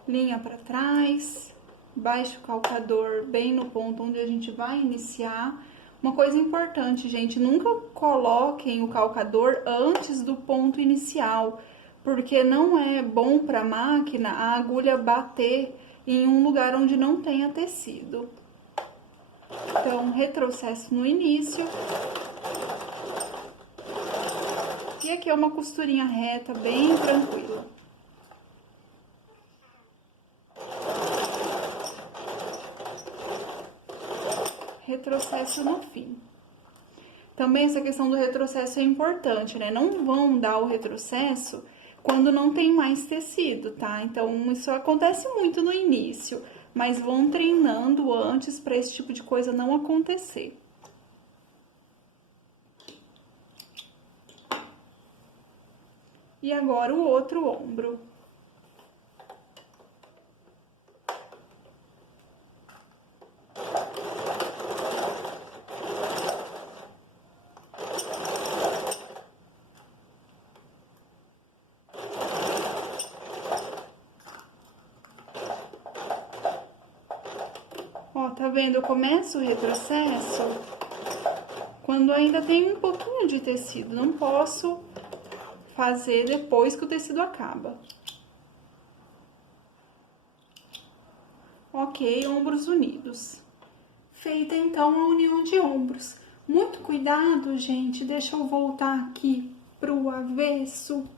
linha para trás, baixa o calcador bem no ponto onde a gente vai iniciar. Uma coisa importante, gente, nunca coloquem o calcador antes do ponto inicial, porque não é bom para a máquina a agulha bater em um lugar onde não tenha tecido. Então, retrocesso no início. E aqui é uma costurinha reta, bem tranquila. Retrocesso no fim. Também essa questão do retrocesso é importante, né? Não vão dar o retrocesso quando não tem mais tecido, tá? Então, isso acontece muito no início, mas vão treinando antes para esse tipo de coisa não acontecer. E agora o outro ombro. Ó, tá vendo? Eu começo o retrocesso quando ainda tem um pouquinho de tecido. Não posso fazer depois que o tecido acaba. Ok, ombros unidos. Feita, então, a união de ombros. Muito cuidado, gente. Deixa eu voltar aqui pro avesso.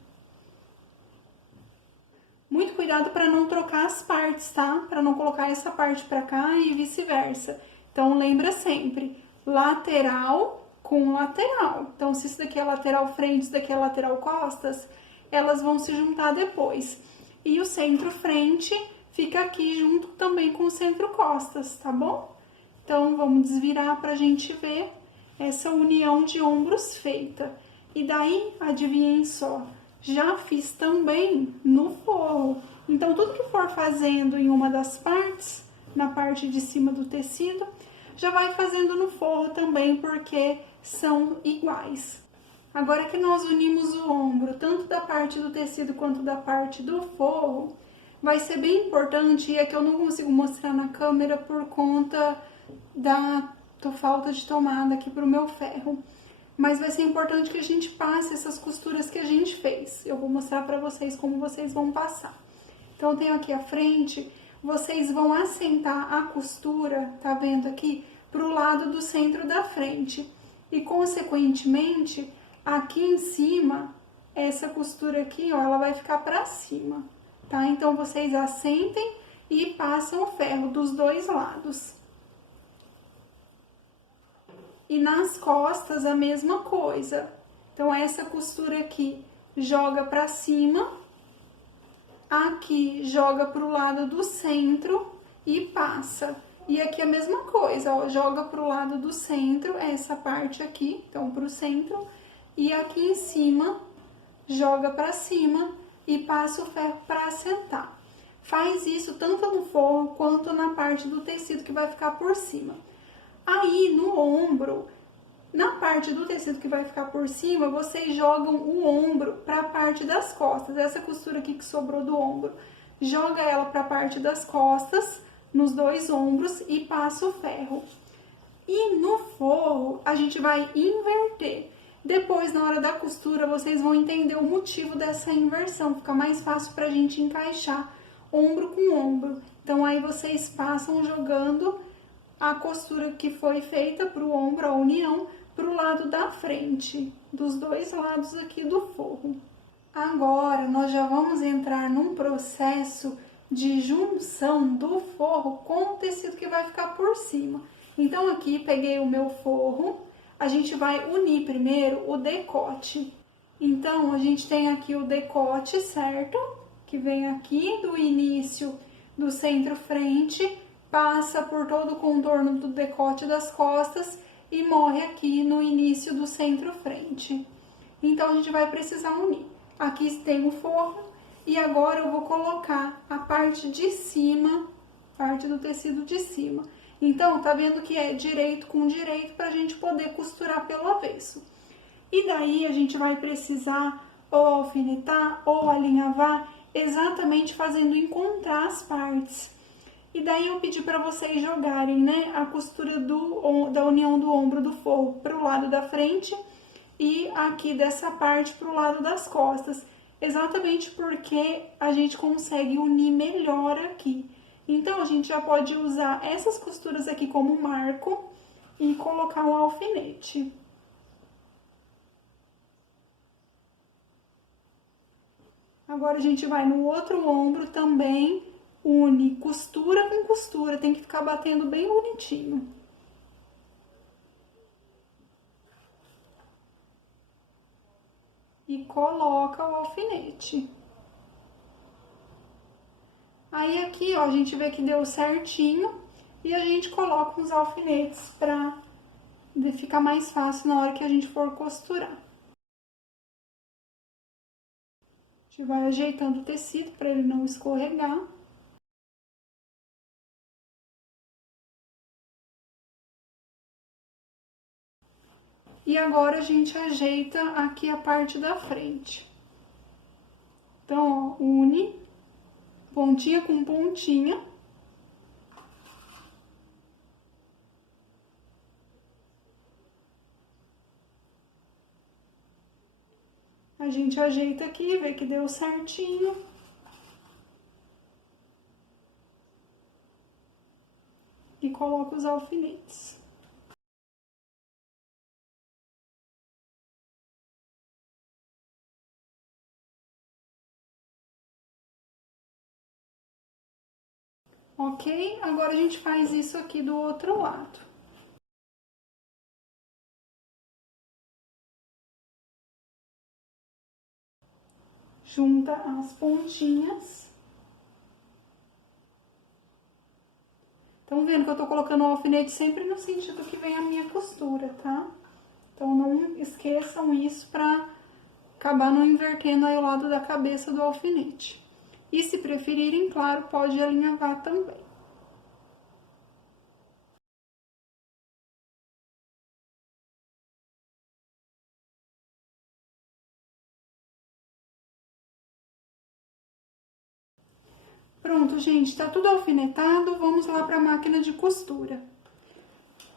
Muito cuidado para não trocar as partes, tá? Para não colocar essa parte para cá e vice-versa. Então, lembra sempre, lateral com lateral. Então, se isso daqui é lateral frente, isso daqui é lateral costas, elas vão se juntar depois. E o centro frente fica aqui junto também com o centro costas, tá bom? Então, vamos desvirar pra gente ver essa união de ombros feita. E daí, adivinhem só, já fiz também no forro. Então, tudo que for fazendo em uma das partes, na parte de cima do tecido, já vai fazendo no forro também, porque são iguais. Agora que nós unimos o ombro, tanto da parte do tecido quanto da parte do forro, vai ser bem importante, e é que eu não consigo mostrar na câmera por conta da falta de tomada aqui pro meu ferro. Mas vai ser importante que a gente passe essas costuras que a gente fez. Eu vou mostrar pra vocês como vocês vão passar. Então, eu tenho aqui a frente, vocês vão assentar a costura, tá vendo aqui? Pro lado do centro da frente. E, consequentemente, aqui em cima, essa costura aqui, ó, ela vai ficar pra cima, tá? Então, vocês assentem e passam o ferro dos dois lados. E nas costas, a mesma coisa. Então, essa costura aqui joga pra cima, aqui joga pro lado do centro e passa. E aqui a mesma coisa, ó, joga pro lado do centro, essa parte aqui, então pro centro, e aqui em cima, joga pra cima e passa o ferro pra assentar. Faz isso tanto no forro quanto na parte do tecido que vai ficar por cima. Aí, no ombro, na parte do tecido que vai ficar por cima, vocês jogam o ombro para a parte das costas. Essa costura aqui que sobrou do ombro, joga ela para a parte das costas, nos dois ombros, e passa o ferro. E no forro, a gente vai inverter. Depois, na hora da costura, vocês vão entender o motivo dessa inversão. Fica mais fácil para a gente encaixar ombro com ombro. Então, aí vocês passam jogando a costura que foi feita para o ombro, a união, para o lado da frente, dos dois lados aqui do forro. Agora, nós já vamos entrar num processo de junção do forro com o tecido que vai ficar por cima. Então, aqui, peguei o meu forro, a gente vai unir primeiro o decote. Então, a gente tem aqui o decote, certo? Que vem aqui do início do centro frente, passa por todo o contorno do decote das costas e morre aqui no início do centro-frente. Então, a gente vai precisar unir. Aqui tem o forro e agora eu vou colocar a parte de cima, parte do tecido de cima. Então, tá vendo que é direito com direito pra gente poder costurar pelo avesso. E daí, a gente vai precisar ou alfinetar ou alinhavar, exatamente fazendo encontrar as partes. E daí eu pedi para vocês jogarem, né, a costura da união do ombro do forro para o lado da frente e aqui dessa parte para o lado das costas, exatamente porque a gente consegue unir melhor aqui. Então, a gente já pode usar essas costuras aqui como marco e colocar um alfinete. Agora, a gente vai no outro ombro também, une costura com costura, tem que ficar batendo bem bonitinho. E coloca o alfinete. Aí aqui, ó, a gente vê que deu certinho e a gente coloca os alfinetes pra ficar mais fácil na hora que a gente for costurar. A gente vai ajeitando o tecido para ele não escorregar. E agora a gente ajeita aqui a parte da frente. Então, ó, une pontinha com pontinha. A gente ajeita aqui, vê que deu certinho. E coloca os alfinetes. Ok? Agora a gente faz isso aqui do outro lado. Junta as pontinhas. Estão vendo que eu tô colocando o alfinete sempre no sentido que vem a minha costura, tá? Então, não esqueçam isso pra acabar não invertendo aí o lado da cabeça do alfinete. E se preferirem, claro, pode alinhavar também. Pronto, gente, tá tudo alfinetado, vamos lá para a máquina de costura.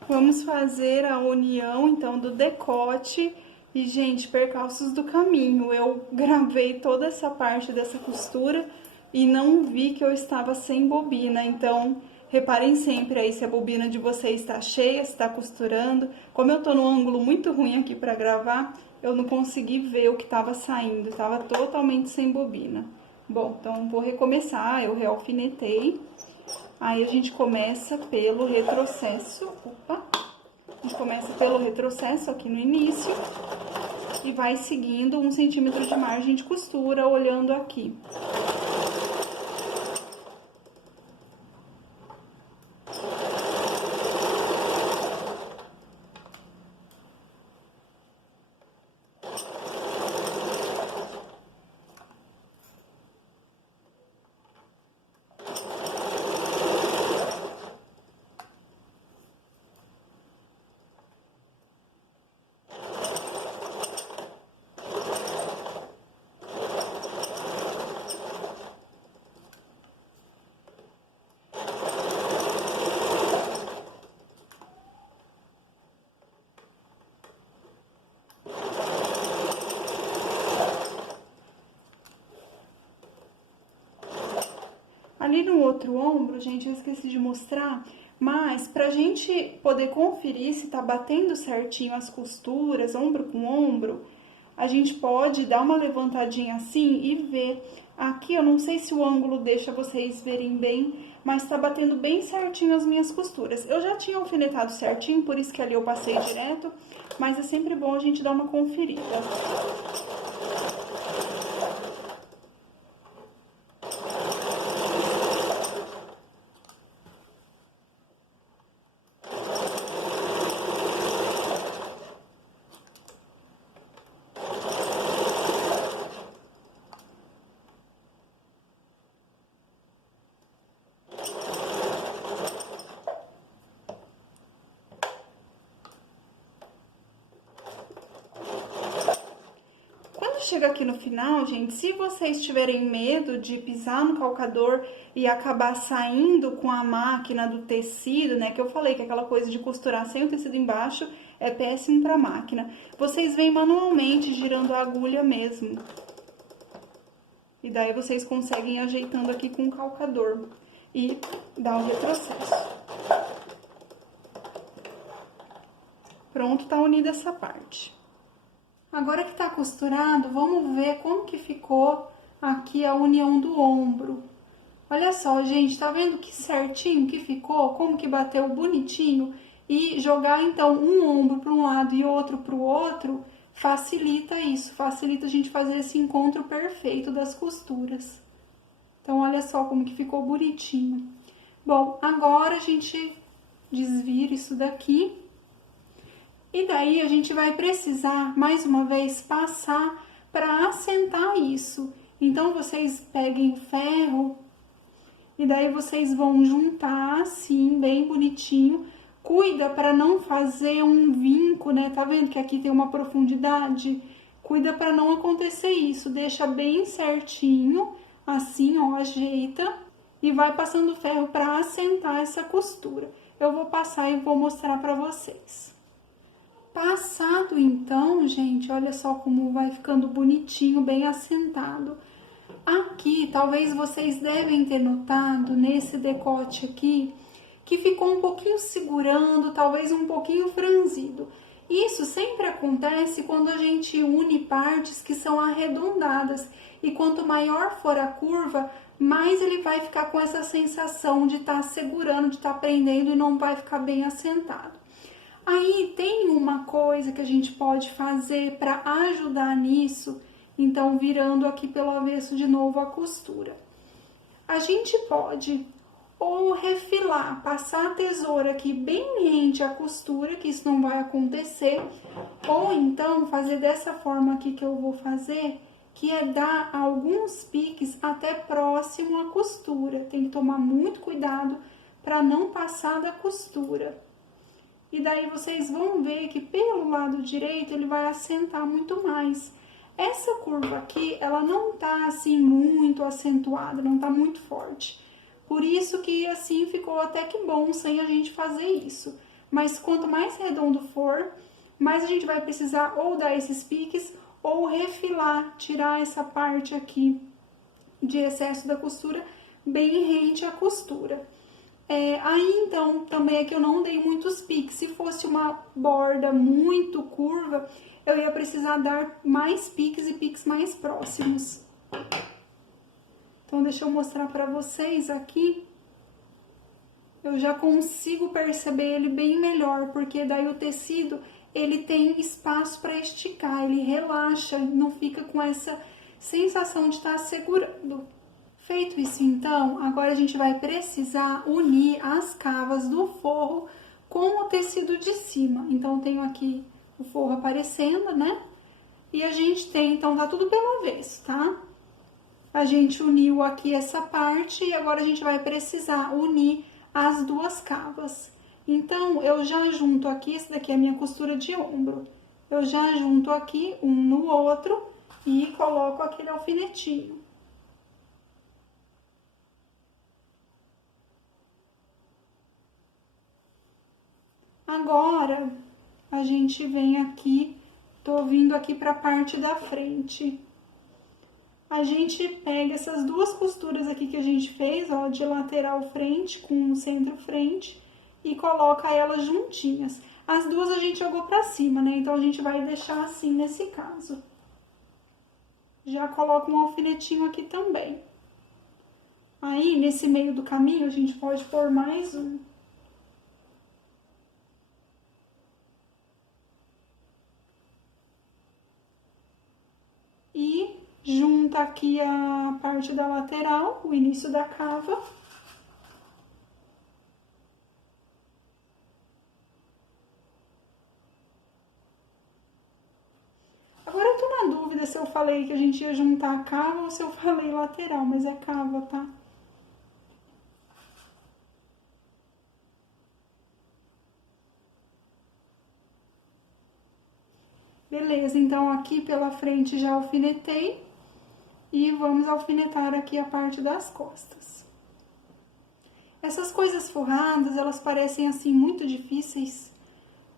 Vamos fazer a união, então, do decote e, gente, percalços do caminho. Eu gravei toda essa parte dessa costura e não vi que eu estava sem bobina, então, reparem sempre aí se a bobina de vocês está cheia, se está costurando. Como eu tô num ângulo muito ruim aqui para gravar, eu não consegui ver o que estava saindo, estava totalmente sem bobina. Bom, então vou recomeçar, eu realfinetei, aí a gente começa pelo retrocesso, a gente começa pelo retrocesso aqui no início e vai seguindo 1 centímetro de margem de costura, olhando aqui. Ali no outro ombro, gente, eu esqueci de mostrar, mas pra gente poder conferir se tá batendo certinho as costuras, ombro com ombro, a gente pode dar uma levantadinha assim e ver. Aqui, eu não sei se o ângulo deixa vocês verem bem, mas tá batendo bem certinho as minhas costuras. Eu já tinha alfinetado certinho, por isso que ali eu passei direto, mas é sempre bom a gente dar uma conferida. chega aqui no final, gente, se vocês tiverem medo de pisar no calcador e acabar saindo com a máquina do tecido, né, que eu falei que aquela coisa de costurar sem o tecido embaixo é péssimo para a máquina, vocês vêm manualmente girando a agulha mesmo. E daí vocês conseguem ir ajeitando aqui com o calcador e dar o retrocesso. Pronto, tá unida essa parte. Agora que tá costurado, vamos ver como que ficou aqui a união do ombro. Olha só, gente, tá vendo que certinho que ficou? Como que bateu bonitinho? E jogar, então, um ombro para um lado e outro para o outro, facilita isso. Facilita a gente fazer esse encontro perfeito das costuras. Então, olha só como que ficou bonitinho. Bom, agora a gente desvira isso daqui. E daí a gente vai precisar, mais uma vez, passar para assentar isso. Então, vocês peguem o ferro e daí vocês vão juntar assim, bem bonitinho. Cuida para não fazer um vinco, né? Tá vendo que aqui tem uma profundidade? Cuida para não acontecer isso. Deixa bem certinho, assim, ó, ajeita e vai passando o ferro para assentar essa costura. Eu vou passar e vou mostrar para vocês. Passado então, gente, olha só como vai ficando bonitinho, bem assentado. Aqui, talvez vocês devem ter notado nesse decote aqui, que ficou um pouquinho segurando, talvez um pouquinho franzido. Isso sempre acontece quando a gente une partes que são arredondadas. E quanto maior for a curva, mais ele vai ficar com essa sensação de estar segurando, de estar prendendo e não vai ficar bem assentado. Aí tem uma coisa que a gente pode fazer para ajudar nisso, então virando aqui pelo avesso de novo a costura. A gente pode ou refilar, passar a tesoura aqui bem rente à costura, que isso não vai acontecer, ou então fazer dessa forma aqui que eu vou fazer, que é dar alguns piques até próximo à costura. Tem que tomar muito cuidado para não passar da costura. E daí vocês vão ver que pelo lado direito ele vai assentar muito mais. Essa curva aqui, ela não tá assim muito acentuada, não tá muito forte. Por isso que assim ficou até que bom sem a gente fazer isso. Mas quanto mais redondo for, mais a gente vai precisar ou dar esses piques ou refilar, tirar essa parte aqui de excesso da costura bem rente à costura. Aí, então, também é que eu não dei muitos piques. Se fosse uma borda muito curva, eu ia precisar dar mais piques e piques mais próximos. Então, deixa eu mostrar pra vocês aqui. Eu já consigo perceber ele bem melhor, porque daí o tecido, ele tem espaço para esticar, ele relaxa, não fica com essa sensação de estar segurando. Feito isso, então, agora a gente vai precisar unir as cavas do forro com o tecido de cima. Então, tenho aqui o forro aparecendo, né? E a gente tem, então, tá tudo pelo avesso, tá? A gente uniu aqui essa parte e agora a gente vai precisar unir as duas cavas. Então, eu já junto aqui, esse daqui é a minha costura de ombro. Eu já junto aqui um no outro e coloco aquele alfinetinho. Agora, a gente vem aqui, tô vindo aqui pra parte da frente. A gente pega essas duas costuras aqui que a gente fez, ó, de lateral frente com centro frente, e coloca elas juntinhas. As duas a gente jogou pra cima, né? Então, a gente vai deixar assim nesse caso. Já coloca um alfinetinho aqui também. Aí, nesse meio do caminho, a gente pode pôr mais um. E junta aqui a parte da lateral, o início da cava. Agora eu tô na dúvida se eu falei que a gente ia juntar a cava ou se eu falei lateral, mas é cava, tá? Beleza, então aqui pela frente já alfinetei e vamos alfinetar aqui a parte das costas. Essas coisas forradas, elas parecem assim muito difíceis,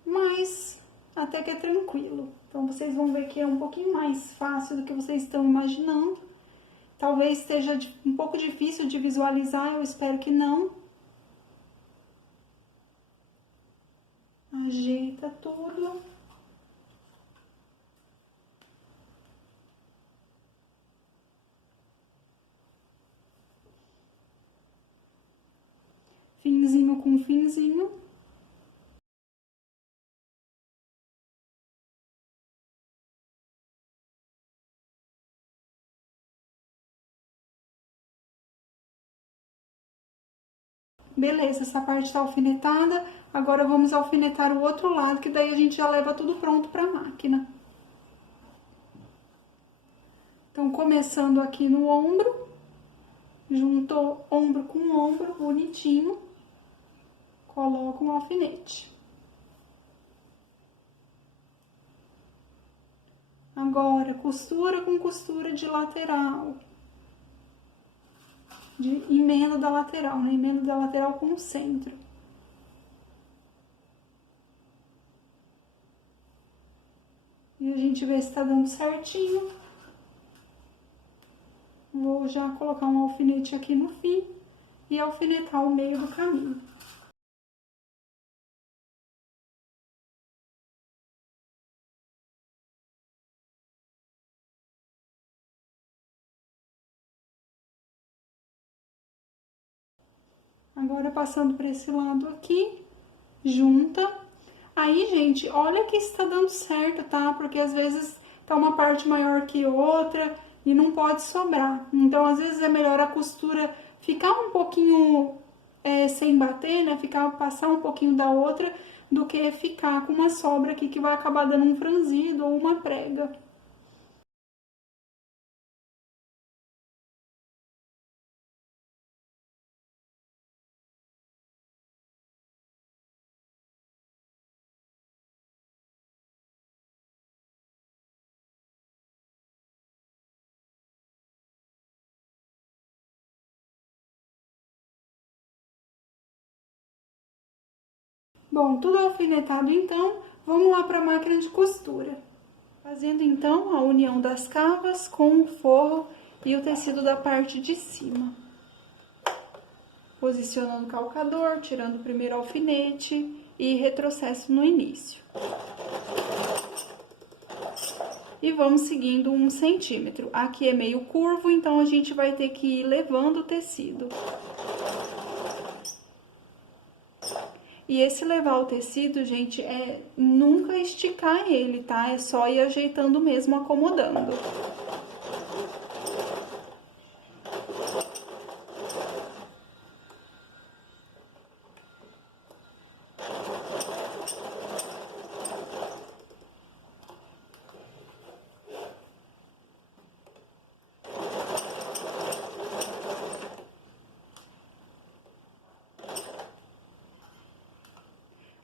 mas até que é tranquilo. Então vocês vão ver que é um pouquinho mais fácil do que vocês estão imaginando. Talvez esteja um pouco difícil de visualizar, eu espero que não. Ajeita tudo. Finzinho com finzinho. Beleza, essa parte tá alfinetada. Agora vamos alfinetar o outro lado, que daí a gente já leva tudo pronto pra máquina. Então, começando aqui no ombro, juntou ombro com ombro, bonitinho, coloca um alfinete. Agora, costura com costura de lateral, de emenda da lateral, né? Emenda da lateral com o centro. E a gente vê se tá dando certinho. Vou já colocar um alfinete aqui no fim e alfinetar o meio do caminho. Agora, passando para esse lado aqui, junta. Aí, gente, olha que está dando certo, tá? Porque às vezes tá uma parte maior que outra e não pode sobrar. Então, às vezes é melhor a costura ficar um pouquinho sem bater, né? Passar um pouquinho da outra, do que ficar com uma sobra aqui que vai acabar dando um franzido ou uma prega. Bom, tudo alfinetado então, vamos lá para a máquina de costura. Fazendo então a união das cavas com o forro e o tecido da parte de cima. Posicionando o calcador, tirando o primeiro alfinete e retrocesso no início. E vamos seguindo 1 centímetro. Aqui é meio curvo, então a gente vai ter que ir levando o tecido. E esse levar o tecido, gente, é nunca esticar ele, tá? É só ir ajeitando mesmo, acomodando.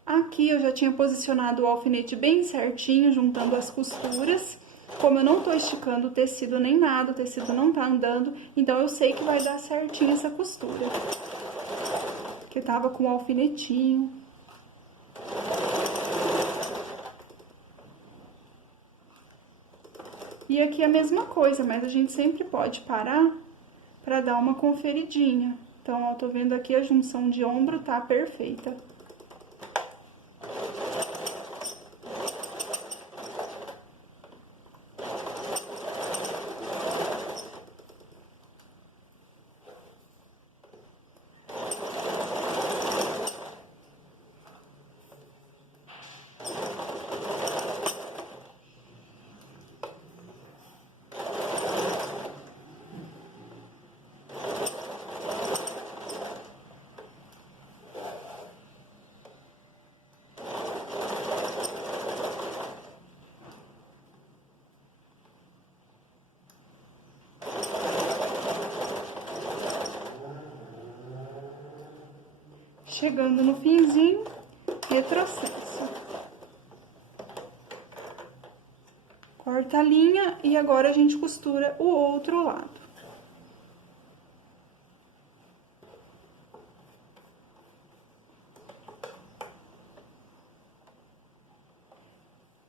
Aqui eu já tinha posicionado o alfinete bem certinho, juntando as costuras. Como eu não tô esticando o tecido nem nada, o tecido não tá andando, então eu sei que vai dar certinho essa costura. Que tava com o alfinetinho. E aqui a mesma coisa, mas a gente sempre pode parar pra dar uma conferidinha. Então, ó, tô vendo aqui a junção de ombro tá perfeita. Chegando no finzinho, retrocesso. corta a linha e agora a gente costura o outro lado.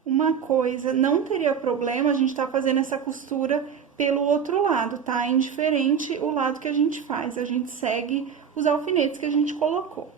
Uma coisa, não teria problema a gente tá fazendo essa costura pelo outro lado, tá? É indiferente o lado que a gente faz, a gente segue os alfinetes que a gente colocou.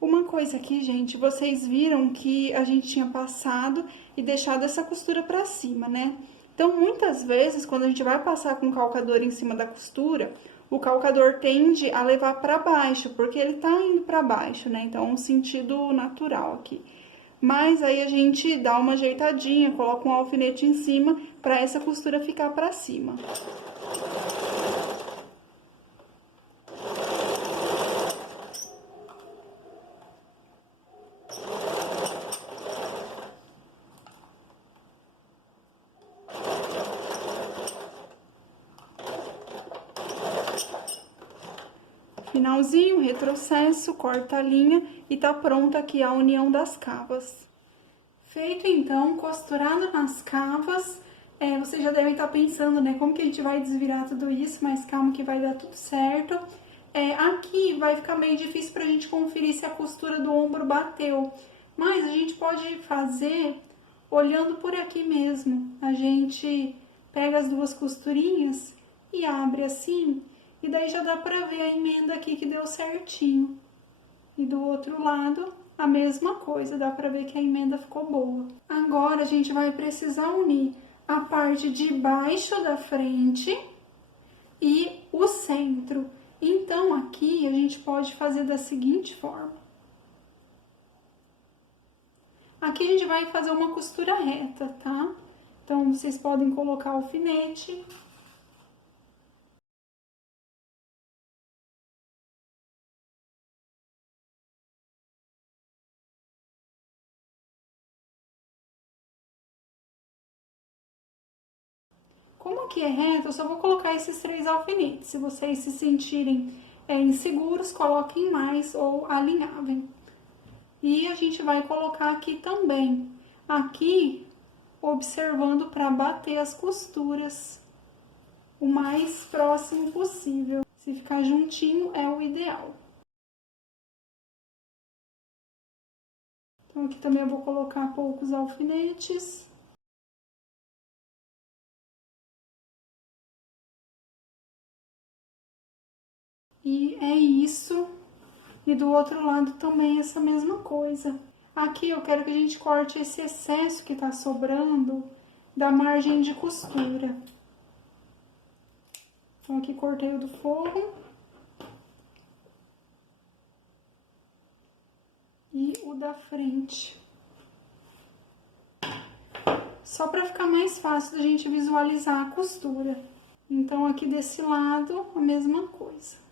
Uma coisa aqui, gente, vocês viram que a gente tinha passado e deixado essa costura pra cima, né? Então, muitas vezes, quando a gente vai passar com o calcador em cima da costura, o calcador tende a levar pra baixo, porque ele tá indo pra baixo, né? Então, é um sentido natural aqui. Mas aí a gente dá uma ajeitadinha, coloca um alfinete em cima pra essa costura ficar pra cima. Finalzinho, retrocesso, corta a linha e tá pronta aqui a união das cavas. Feito então, costurado nas cavas, vocês já devem estar pensando, né, como que a gente vai desvirar tudo isso, mas calma que vai dar tudo certo. Aqui vai ficar meio difícil pra gente conferir se a costura do ombro bateu, mas a gente pode fazer olhando por aqui mesmo. A gente pega as duas costurinhas e abre assim, e daí já dá pra ver a emenda aqui que deu certinho. E do outro lado, a mesma coisa, dá pra ver que a emenda ficou boa. Agora, a gente vai precisar unir a parte de baixo da frente e o centro. Então, aqui, a gente pode fazer da seguinte forma. Aqui a gente vai fazer uma costura reta, tá? Então, vocês podem colocar o alfinete. Como aqui é reto, eu só vou colocar esses 3 alfinetes. Se vocês se sentirem inseguros, coloquem mais ou alinhavem. E a gente vai colocar aqui também. Aqui, observando para bater as costuras o mais próximo possível. Se ficar juntinho, é o ideal. Então, aqui também eu vou colocar poucos alfinetes. E é isso. E do outro lado também essa mesma coisa. Aqui eu quero que a gente corte esse excesso que tá sobrando da margem de costura. Então, aqui cortei o do forro. E o da frente. Só pra ficar mais fácil da gente visualizar a costura. Então, aqui desse lado, a mesma coisa.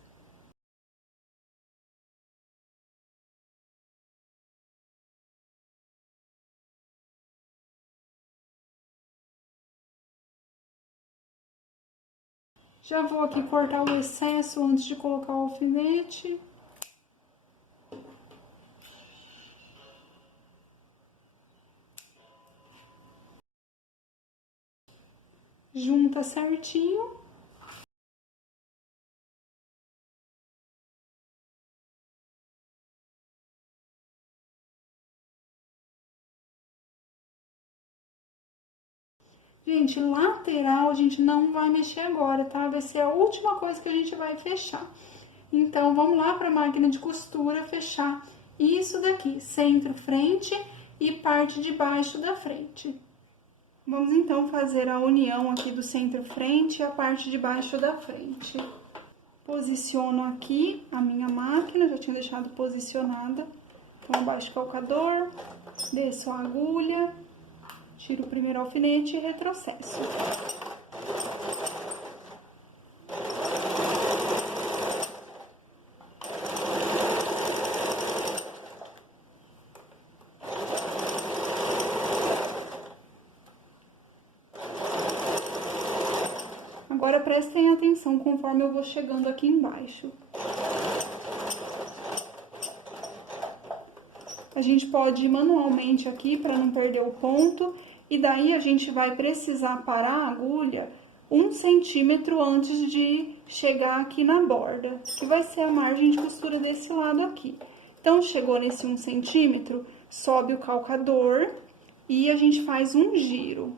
Já vou aqui cortar o excesso antes de colocar o alfinete. Junta certinho. Gente, lateral a gente não vai mexer agora, tá? Vai ser a última coisa que a gente vai fechar. Então, vamos lá para a máquina de costura fechar isso daqui, centro, frente e parte de baixo da frente. Vamos então fazer a união aqui do centro-frente e a parte de baixo da frente. Posiciono aqui a minha máquina, já tinha deixado posicionada. Então, abaixo o calcador, desço a agulha, tiro o primeiro alfinete e retrocesso. Agora, prestem atenção conforme eu vou chegando aqui embaixo. A gente pode ir manualmente aqui para não perder o ponto, e daí a gente vai precisar parar a agulha 1 centímetro antes de chegar aqui na borda, que vai ser a margem de costura desse lado aqui. Então, chegou nesse 1 centímetro, sobe o calcador e a gente faz um giro.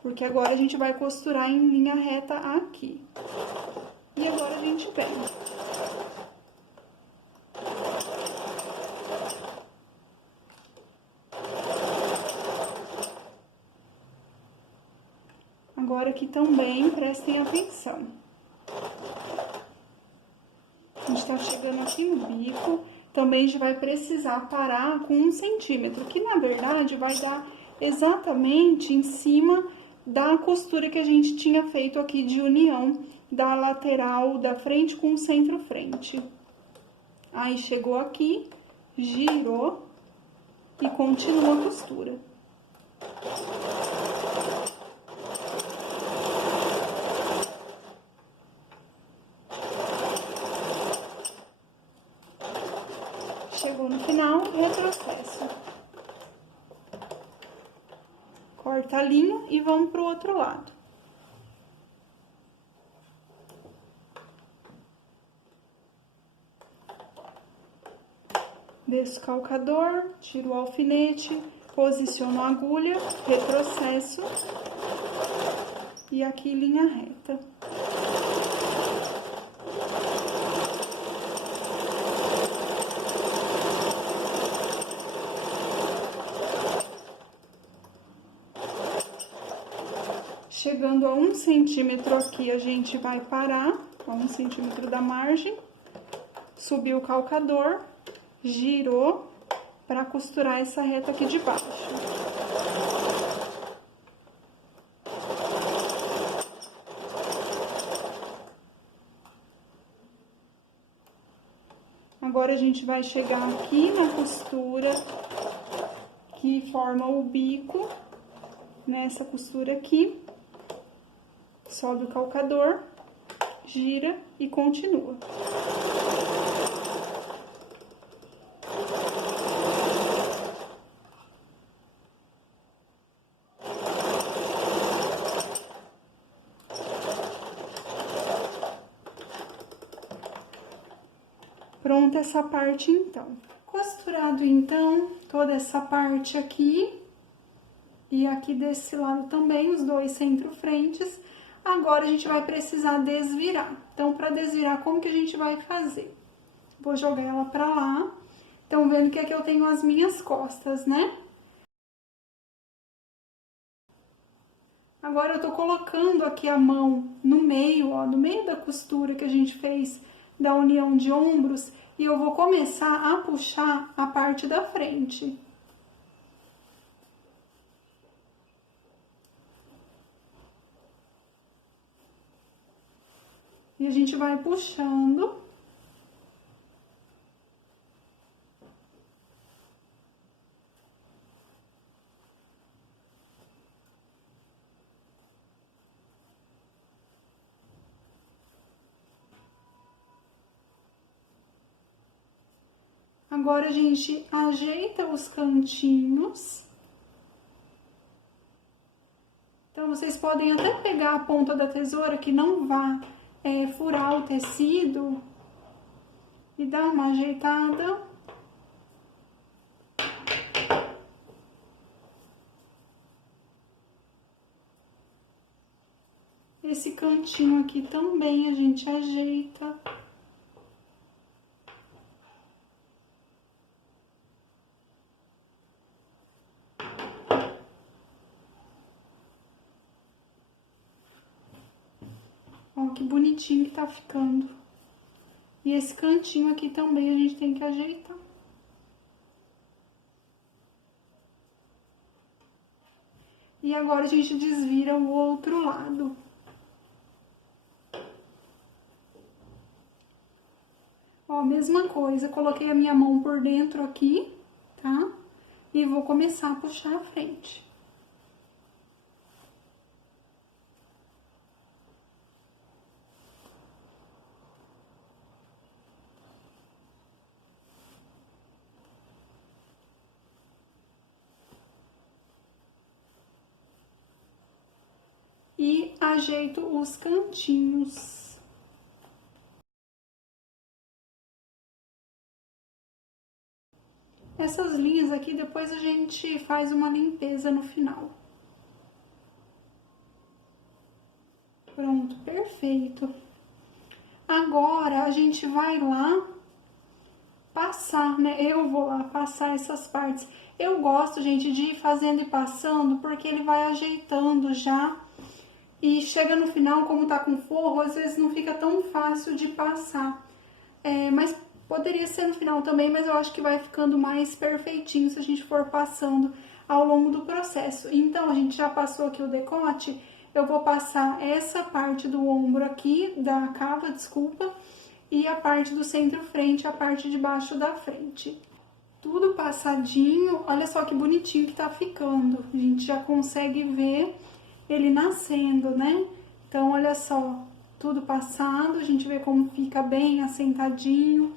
Porque agora a gente vai costurar em linha reta aqui. E agora a gente vem. Agora aqui também, prestem atenção. A gente tá chegando aqui no bico. Também a gente vai precisar parar com 1 centímetro, que na verdade vai dar exatamente em cima da costura que a gente tinha feito aqui de união da lateral da frente com o centro-frente. Aí, chegou aqui, girou e continua a costura. Chegou no final, retrocesso. Corta a linha e vamos pro outro lado. Desço o calcador, tiro o alfinete, posiciono a agulha, retrocesso e aqui linha reta. Chegando a 1 centímetro aqui, a gente vai parar, a 1 centímetro da margem, subiu o calcador, girou para costurar essa reta aqui de baixo. Agora, a gente vai chegar aqui na costura que forma o bico, nessa costura aqui. Sobe o calcador, gira e continua. Pronta essa parte, então. Costurado, então, toda essa parte aqui e aqui desse lado também, os dois centro-frentes. Agora, a gente vai precisar desvirar. Então, para desvirar, como que a gente vai fazer? Vou jogar ela pra lá. Estão vendo que aqui eu tenho as minhas costas, né? Agora, eu tô colocando aqui a mão no meio, ó, no meio da costura que a gente fez da união de ombros. E eu vou começar a puxar a parte da frente. E a gente vai puxando. Agora, a gente ajeita os cantinhos. Então, vocês podem até pegar a ponta da tesoura que não vá furar o tecido e dar uma ajeitada. Esse cantinho aqui também a gente ajeita. Ó, que bonitinho que tá ficando. E esse cantinho aqui também a gente tem que ajeitar. E agora a gente desvira o outro lado. Ó, mesma coisa, coloquei a minha mão por dentro aqui, tá? E vou começar a puxar a frente. E ajeito os cantinhos. Essas linhas aqui, depois a gente faz uma limpeza no final. Pronto, perfeito. Agora, a gente vai lá passar, né? Eu vou lá passar essas partes. Eu gosto, gente, de ir fazendo e passando, porque ele vai ajeitando já. E chega no final, como tá com forro, às vezes não fica tão fácil de passar. Mas poderia ser no final também, mas eu acho que vai ficando mais perfeitinho se a gente for passando ao longo do processo. Então, a gente já passou aqui o decote, eu vou passar essa parte do ombro aqui, da cava, desculpa, e a parte do centro-frente, a parte de baixo da frente. Tudo passadinho, olha só que bonitinho que tá ficando. A gente já consegue ver ele nascendo, né? Então, olha só, tudo passado, a gente vê como fica bem assentadinho.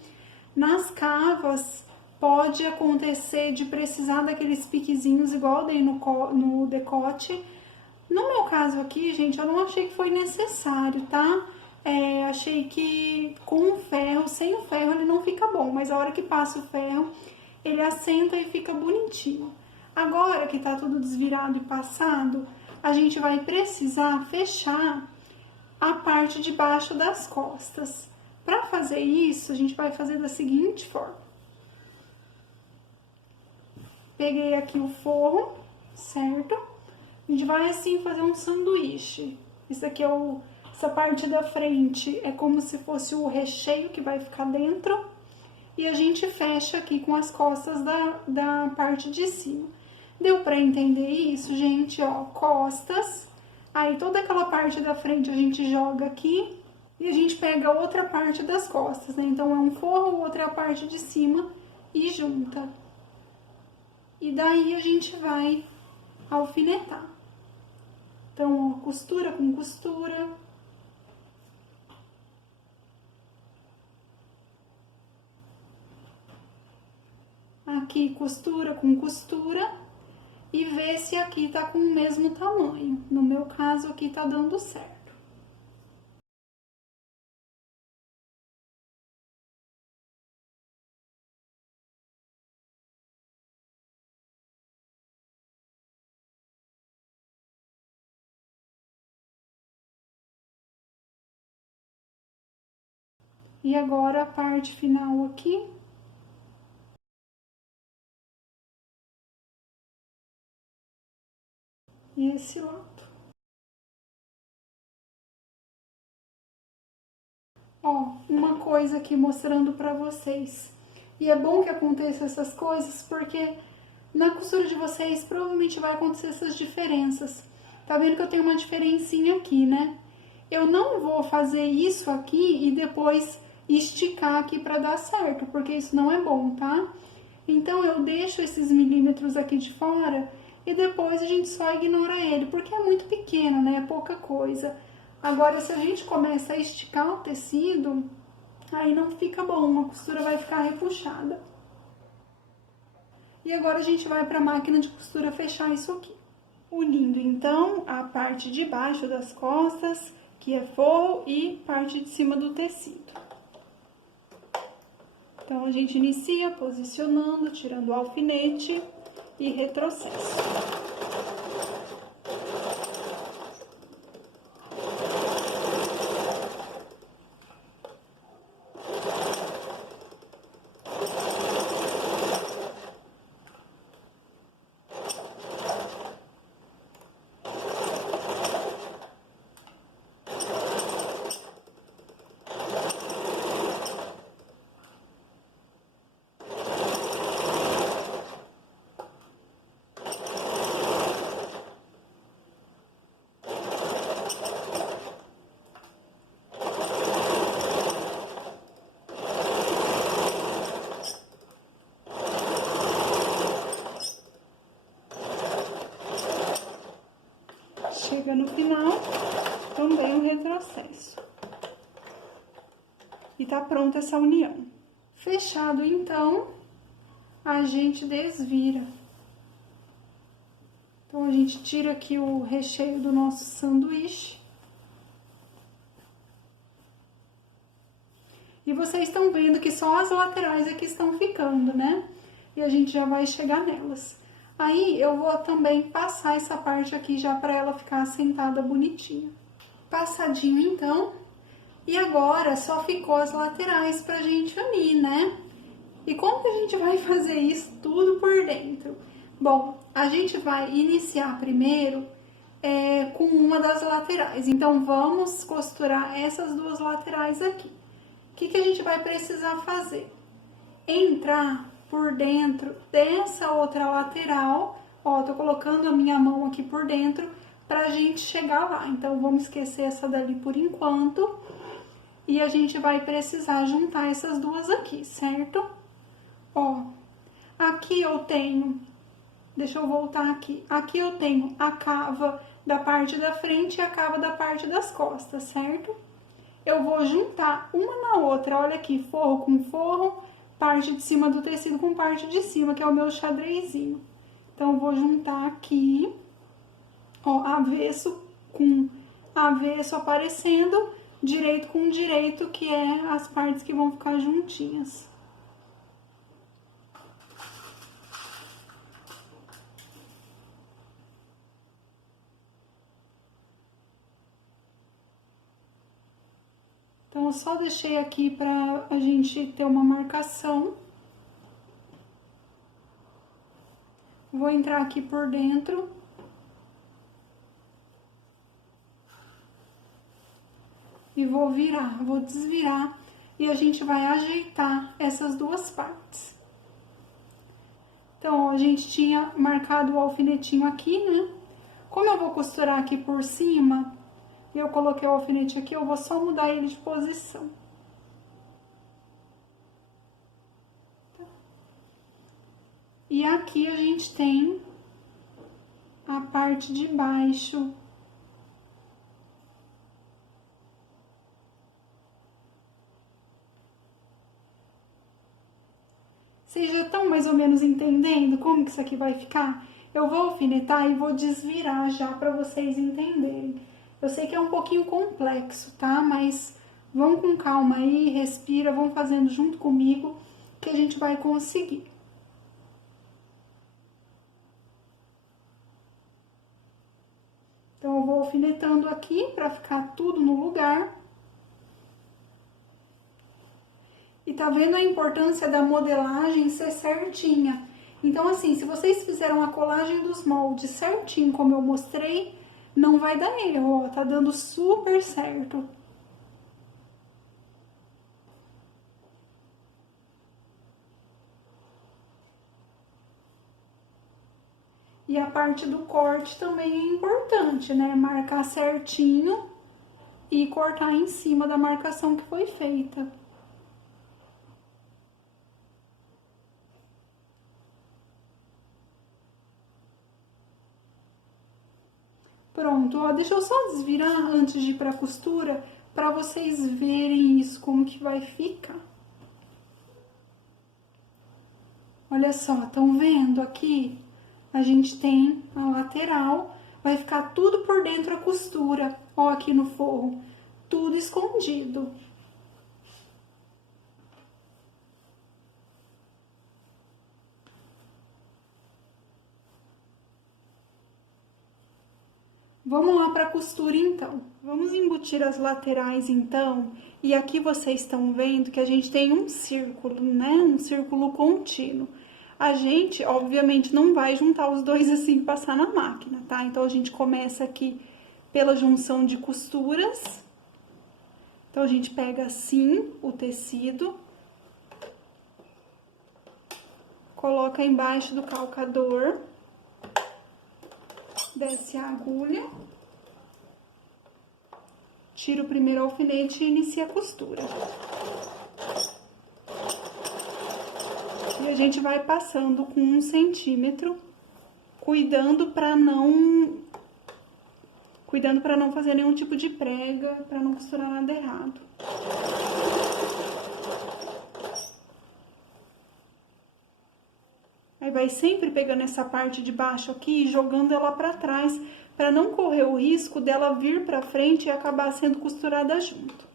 Nas cavas, pode acontecer de precisar daqueles piquezinhos igual eu dei no decote. No meu caso aqui, gente, eu não achei que foi necessário, tá? Achei que com o ferro, sem o ferro, ele não fica bom, mas a hora que passa o ferro, ele assenta e fica bonitinho. Agora que tá tudo desvirado e passado, a gente vai precisar fechar a parte de baixo das costas. Para fazer isso, a gente vai fazer da seguinte forma. Peguei aqui o forro, certo? A gente vai assim fazer um sanduíche. Isso aqui essa parte da frente é como se fosse o recheio que vai ficar dentro. E a gente fecha aqui com as costas da parte de cima. Deu pra entender isso, gente? Ó, costas. Aí toda aquela parte da frente a gente joga aqui. E a gente pega a outra parte das costas, né? Então, é um forro, outra é a parte de cima e junta. E daí a gente vai alfinetar. Então, ó, costura com costura. Aqui, costura com costura. E ver se aqui tá com o mesmo tamanho. No meu caso, aqui tá dando certo. E agora a parte final aqui. E esse lado. Ó, uma coisa aqui mostrando pra vocês. E é bom que aconteça essas coisas, porque na costura de vocês provavelmente vai acontecer essas diferenças. Tá vendo que eu tenho uma diferencinha aqui, né? Eu não vou fazer isso aqui e depois esticar aqui pra dar certo, porque isso não é bom, tá? Então, eu deixo esses milímetros aqui de fora e depois a gente só ignora ele, porque é muito pequeno, né? É pouca coisa. Agora, se a gente começa a esticar o tecido, aí não fica bom, a costura vai ficar repuxada. E agora a gente vai para a máquina de costura fechar isso aqui. Unindo, então, a parte de baixo das costas, que é forro, e parte de cima do tecido. Então, a gente inicia posicionando, tirando o alfinete e retrocesso. E tá pronta essa união. Fechado, então, a gente desvira. Então, a gente tira aqui o recheio do nosso sanduíche. E vocês estão vendo que só as laterais aqui estão ficando, né? E a gente já vai chegar nelas. Aí, eu vou também passar essa parte aqui já pra ela ficar assentada bonitinha. Passadinho, então. E agora, só ficou as laterais pra gente unir, né? E como que a gente vai fazer isso tudo por dentro? Bom, a gente vai iniciar primeiro com uma das laterais. Então, vamos costurar essas duas laterais aqui. O que a gente vai precisar fazer? Entrar por dentro dessa outra lateral. Ó, tô colocando a minha mão aqui por dentro pra gente chegar lá. Então, vamos esquecer essa dali por enquanto. E a gente vai precisar juntar essas duas aqui, certo? Ó, aqui eu tenho... Deixa eu voltar aqui. Aqui eu tenho a cava da parte da frente e a cava da parte das costas, certo? Eu vou juntar uma na outra. Olha aqui, forro com forro, parte de cima do tecido com parte de cima, que é o meu xadrezinho. Então, eu vou juntar aqui, ó, avesso com avesso aparecendo, direito com direito, que é as partes que vão ficar juntinhas. Então, eu só deixei aqui pra a gente ter uma marcação. Vou entrar aqui por dentro. E vou virar, vou desvirar. E a gente vai ajeitar essas duas partes. Então, ó, a gente tinha marcado o alfinetinho aqui, né? Como eu vou costurar aqui por cima... E eu coloquei o alfinete aqui, eu vou só mudar ele de posição. E aqui a gente tem a parte de baixo. Vocês já estão mais ou menos entendendo como que isso aqui vai ficar? Eu vou alfinetar e vou desvirar já para vocês entenderem. Eu sei que é um pouquinho complexo, tá? Mas vão com calma aí, respira, vão fazendo junto comigo que a gente vai conseguir. Então, eu vou alfinetando aqui pra ficar tudo no lugar. E tá vendo a importância da modelagem ser certinha. Então, assim, se vocês fizeram a colagem dos moldes certinho, como eu mostrei, não vai dar erro, ó, tá dando super certo. E a parte do corte também é importante, né? Marcar certinho e cortar em cima da marcação que foi feita. Pronto, ó, deixa eu só desvirar antes de ir pra costura, pra vocês verem isso, como que vai ficar. Olha só, estão vendo aqui? A gente tem a lateral, vai ficar tudo por dentro a costura, ó, aqui no forro, tudo escondido. Vamos lá para a costura, então. Vamos embutir as laterais, então, e aqui vocês estão vendo que a gente tem um círculo, né? Um círculo contínuo. A gente, obviamente, não vai juntar os dois assim e passar na máquina, tá? Então, a gente começa aqui pela junção de costuras. Então, a gente pega assim o tecido, coloca embaixo do calcador, desce a agulha, tira o primeiro alfinete e inicia a costura. E a gente vai passando com 1 centímetro, cuidando para não fazer nenhum tipo de prega, para não costurar nada errado. Aí vai sempre pegando essa parte de baixo aqui e jogando ela pra trás, para não correr o risco dela vir pra frente e acabar sendo costurada junto.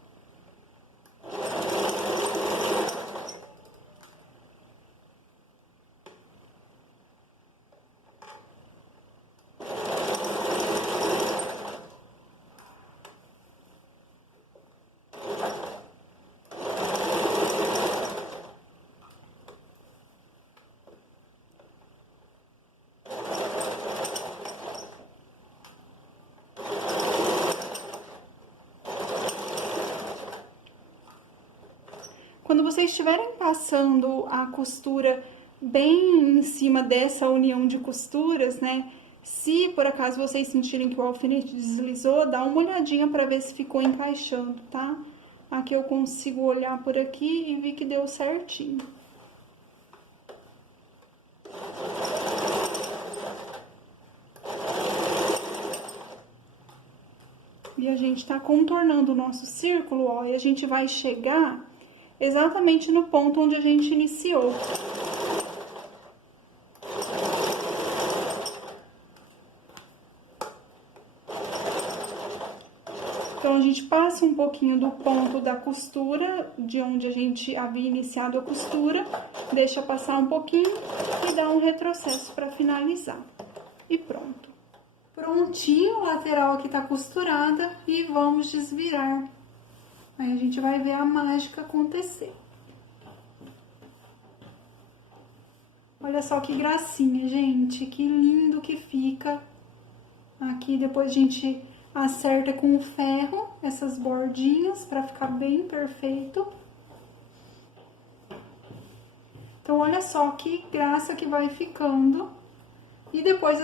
Quando vocês estiverem passando a costura bem em cima dessa união de costuras, né? Se por acaso vocês sentirem que o alfinete deslizou, dá uma olhadinha para ver se ficou encaixando, tá? Aqui eu consigo olhar por aqui e vi que deu certinho. E a gente tá contornando o nosso círculo, ó, e a gente vai chegar exatamente no ponto onde a gente iniciou. Então, a gente passa um pouquinho do ponto da costura, de onde a gente havia iniciado a costura, deixa passar um pouquinho e dá um retrocesso para finalizar. E pronto. Prontinho, a lateral aqui tá costurada e vamos desvirar. Aí a gente vai ver a mágica acontecer. Olha só que gracinha, gente, que lindo que fica. Aqui depois a gente acerta com o ferro essas bordinhas para ficar bem perfeito. Então, olha só que graça que vai ficando. E depois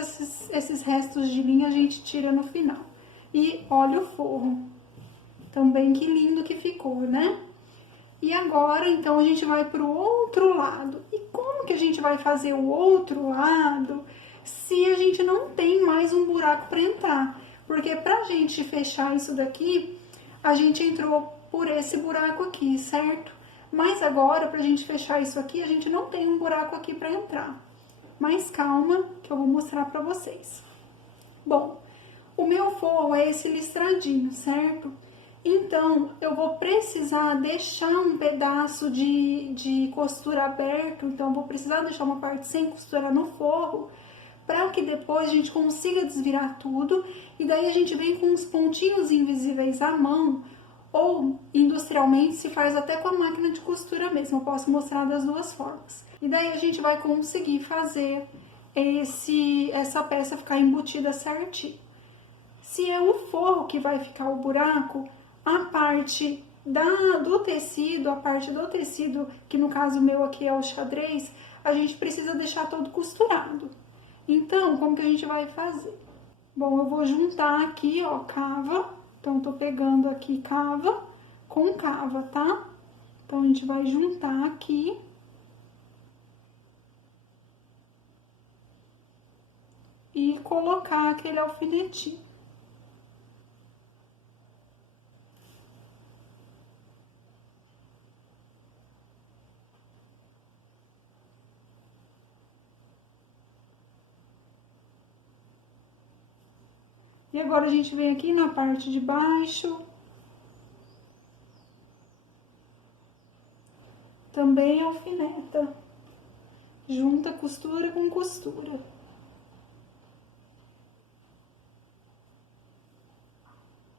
esses restos de linha a gente tira no final. E olha o forro. Também que lindo que ficou, né? E agora, então, a gente vai pro outro lado. E como que a gente vai fazer o outro lado se a gente não tem mais um buraco para entrar? Porque pra gente fechar isso daqui, a gente entrou por esse buraco aqui, certo? Mas agora, pra gente fechar isso aqui, a gente não tem um buraco aqui para entrar. Mas calma, que eu vou mostrar pra vocês. Bom, o meu forro é esse listradinho, certo? Então, eu vou precisar deixar um pedaço de costura aberto, então eu vou precisar deixar uma parte sem costura no forro, para que depois a gente consiga desvirar tudo, e daí a gente vem com uns pontinhos invisíveis à mão, ou industrialmente se faz até com a máquina de costura mesmo, eu posso mostrar das duas formas. E daí a gente vai conseguir fazer essa peça ficar embutida certinho. Se é o forro que vai ficar o buraco, a parte do tecido, que no caso meu aqui é o xadrez, a gente precisa deixar todo costurado. Então, como que a gente vai fazer? Bom, eu vou juntar aqui, ó, cava. Então, tô pegando aqui cava com cava, tá? Então, a gente vai juntar aqui. E colocar aquele alfinetinho. E agora a gente vem aqui na parte de baixo. Também alfineta. Junta costura com costura.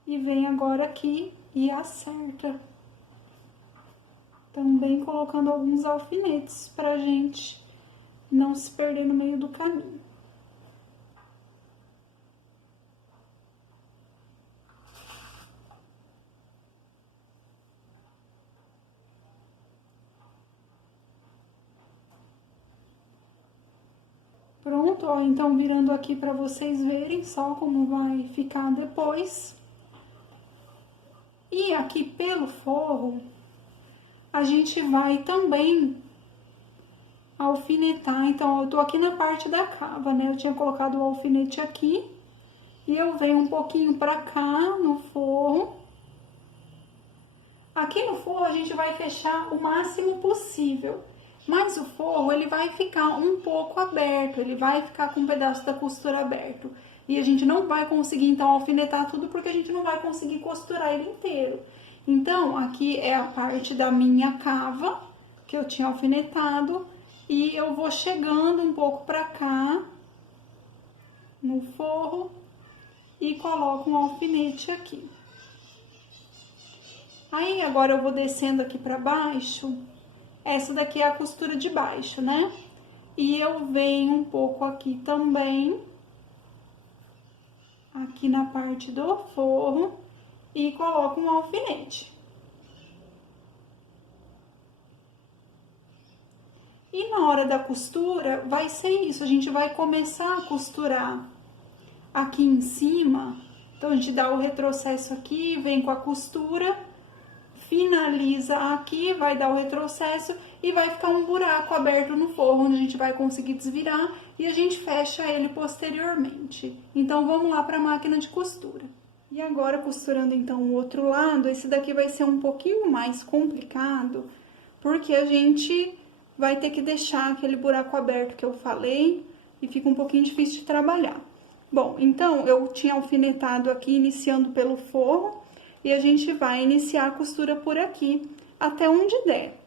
E vem agora aqui e acerta. Também colocando alguns alfinetes pra gente não se perder no meio do caminho. Pronto, ó, então virando aqui para vocês verem só como vai ficar depois. E aqui pelo forro, a gente vai também alfinetar. Então, eu tô aqui na parte da cava, né? Eu tinha colocado o alfinete aqui. E eu venho um pouquinho pra cá no forro. Aqui no forro a gente vai fechar o máximo possível. Mas o forro, ele vai ficar um pouco aberto, ele vai ficar com um pedaço da costura aberto. E a gente não vai conseguir, então, alfinetar tudo, porque a gente não vai conseguir costurar ele inteiro. Então, aqui é a parte da minha cava, que eu tinha alfinetado, e eu vou chegando um pouco pra cá, no forro, e coloco um alfinete aqui. Aí, agora eu vou descendo aqui pra baixo. Essa daqui é a costura de baixo, né? E eu venho um pouco aqui também, aqui na parte do forro, e coloco um alfinete. E na hora da costura, vai ser isso, a gente vai começar a costurar aqui em cima. Então, a gente dá o retrocesso aqui, vem com a costura, finaliza aqui, vai dar o retrocesso e vai ficar um buraco aberto no forro, onde a gente vai conseguir desvirar e a gente fecha ele posteriormente. Então, vamos lá para a máquina de costura. E agora, costurando então o outro lado, esse daqui vai ser um pouquinho mais complicado, porque a gente vai ter que deixar aquele buraco aberto que eu falei e fica um pouquinho difícil de trabalhar. Bom, então, eu tinha alfinetado aqui, iniciando pelo forro, e a gente vai iniciar a costura por aqui, até onde der.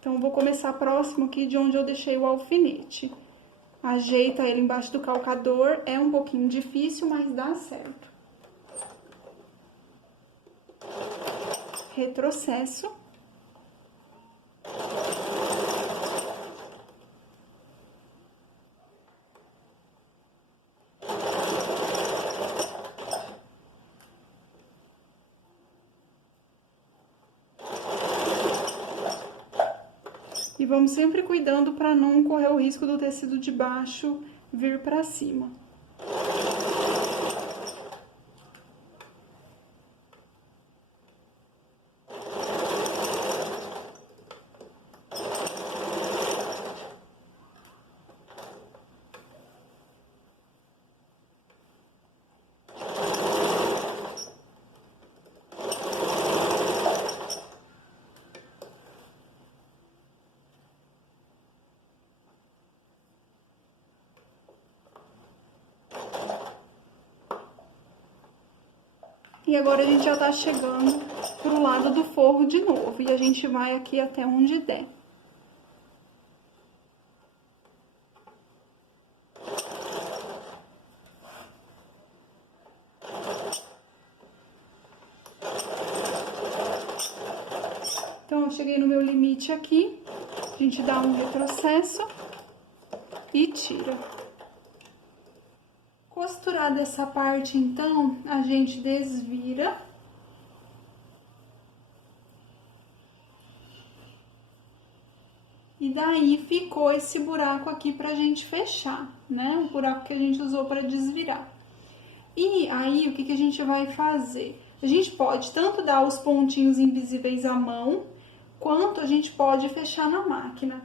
Então, eu vou começar próximo aqui de onde eu deixei o alfinete. Ajeita ele embaixo do calcador, é um pouquinho difícil, mas dá certo. Retrocesso. E vamos sempre cuidando para não correr o risco do tecido de baixo vir para cima. E agora a gente já tá chegando pro lado do forro de novo, e a gente vai aqui até onde der. Então, eu cheguei no meu limite aqui, a gente dá um retrocesso e tira. Costurada essa parte, então, a gente desvira. E daí ficou esse buraco aqui pra gente fechar, né? O buraco que a gente usou pra desvirar. E aí, o que que a gente vai fazer? A gente pode tanto dar os pontinhos invisíveis à mão, quanto a gente pode fechar na máquina.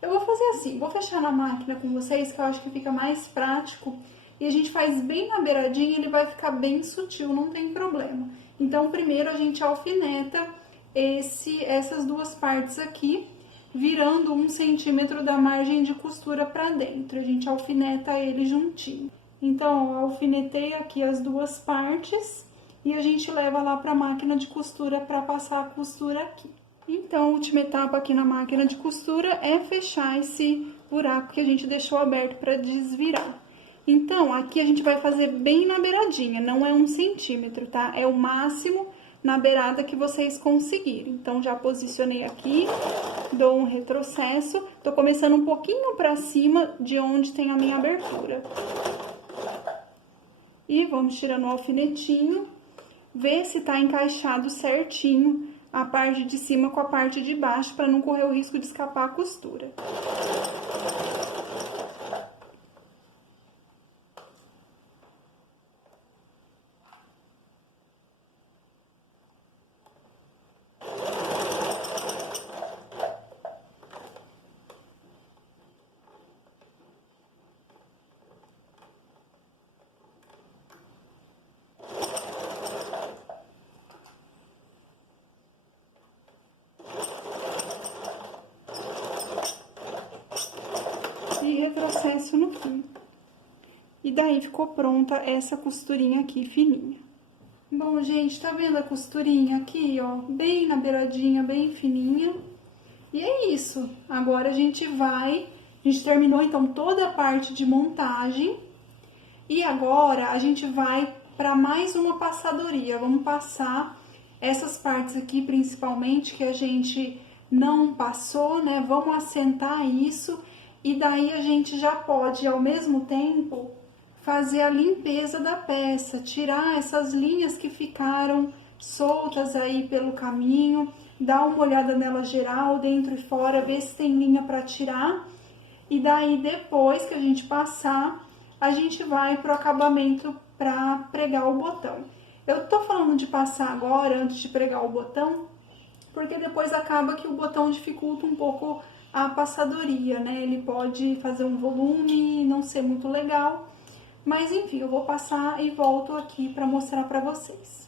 Eu vou fazer assim, vou fechar na máquina com vocês, que eu acho que fica mais prático. E a gente faz bem na beiradinha, ele vai ficar bem sutil, não tem problema. Então, primeiro a gente alfineta essas duas partes aqui, virando 1 centímetro da margem de costura pra dentro. A gente alfineta ele juntinho. Então, eu alfinetei aqui as duas partes e a gente leva lá pra máquina de costura pra passar a costura aqui. Então, a última etapa aqui na máquina de costura é fechar esse buraco que a gente deixou aberto pra desvirar. Então, aqui a gente vai fazer bem na beiradinha, não é 1 centímetro, tá? É o máximo na beirada que vocês conseguirem. Então, já posicionei aqui, dou um retrocesso, tô começando um pouquinho pra cima de onde tem a minha abertura. E vamos tirando o alfinetinho, ver se tá encaixado certinho a parte de cima com a parte de baixo, pra não correr o risco de escapar a costura. retrocesso no fio. E daí ficou pronta essa costurinha aqui fininha. Bom, gente, tá vendo a costurinha aqui, ó? Bem na beiradinha, bem fininha. E é isso. Agora a gente terminou então toda a parte de montagem. E agora a gente vai para mais uma passadoria. Vamos passar essas partes aqui, principalmente, que a gente não passou, né? Vamos assentar isso e daí a gente já pode, ao mesmo tempo, fazer a limpeza da peça, tirar essas linhas que ficaram soltas aí pelo caminho, dar uma olhada nela geral, dentro e fora, ver se tem linha para tirar. E daí, depois que a gente passar, a gente vai pro acabamento para pregar o botão. Eu tô falando de passar agora, antes de pregar o botão, porque depois acaba que o botão dificulta um pouco a passadoria, né? Ele pode fazer um volume e não ser muito legal. Mas enfim, eu vou passar e volto aqui para mostrar para vocês.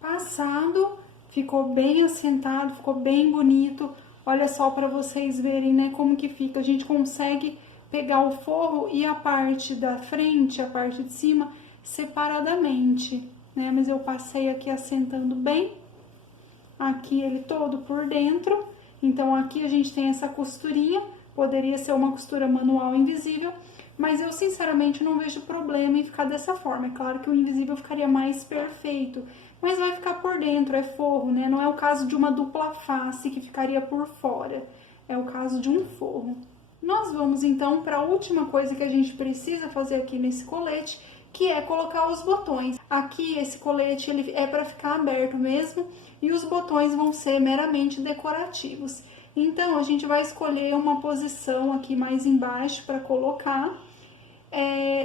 Passado, ficou bem assentado, ficou bem bonito. Olha só para vocês verem, né, como que fica. A gente consegue pegar o forro e a parte da frente, a parte de cima, separadamente, né? Mas eu passei aqui assentando bem. Aqui ele todo por dentro. Então aqui a gente tem essa costurinha. Poderia ser uma costura manual invisível, mas eu sinceramente não vejo problema em ficar dessa forma. É claro que o invisível ficaria mais perfeito, mas vai ficar por dentro, é forro, né? Não é o caso de uma dupla face que ficaria por fora, é o caso de um forro. Nós vamos então para a última coisa que a gente precisa fazer aqui nesse colete, que é colocar os botões. Aqui esse colete ele é para ficar aberto mesmo e os botões vão ser meramente decorativos. Então a gente vai escolher uma posição aqui mais embaixo para colocar.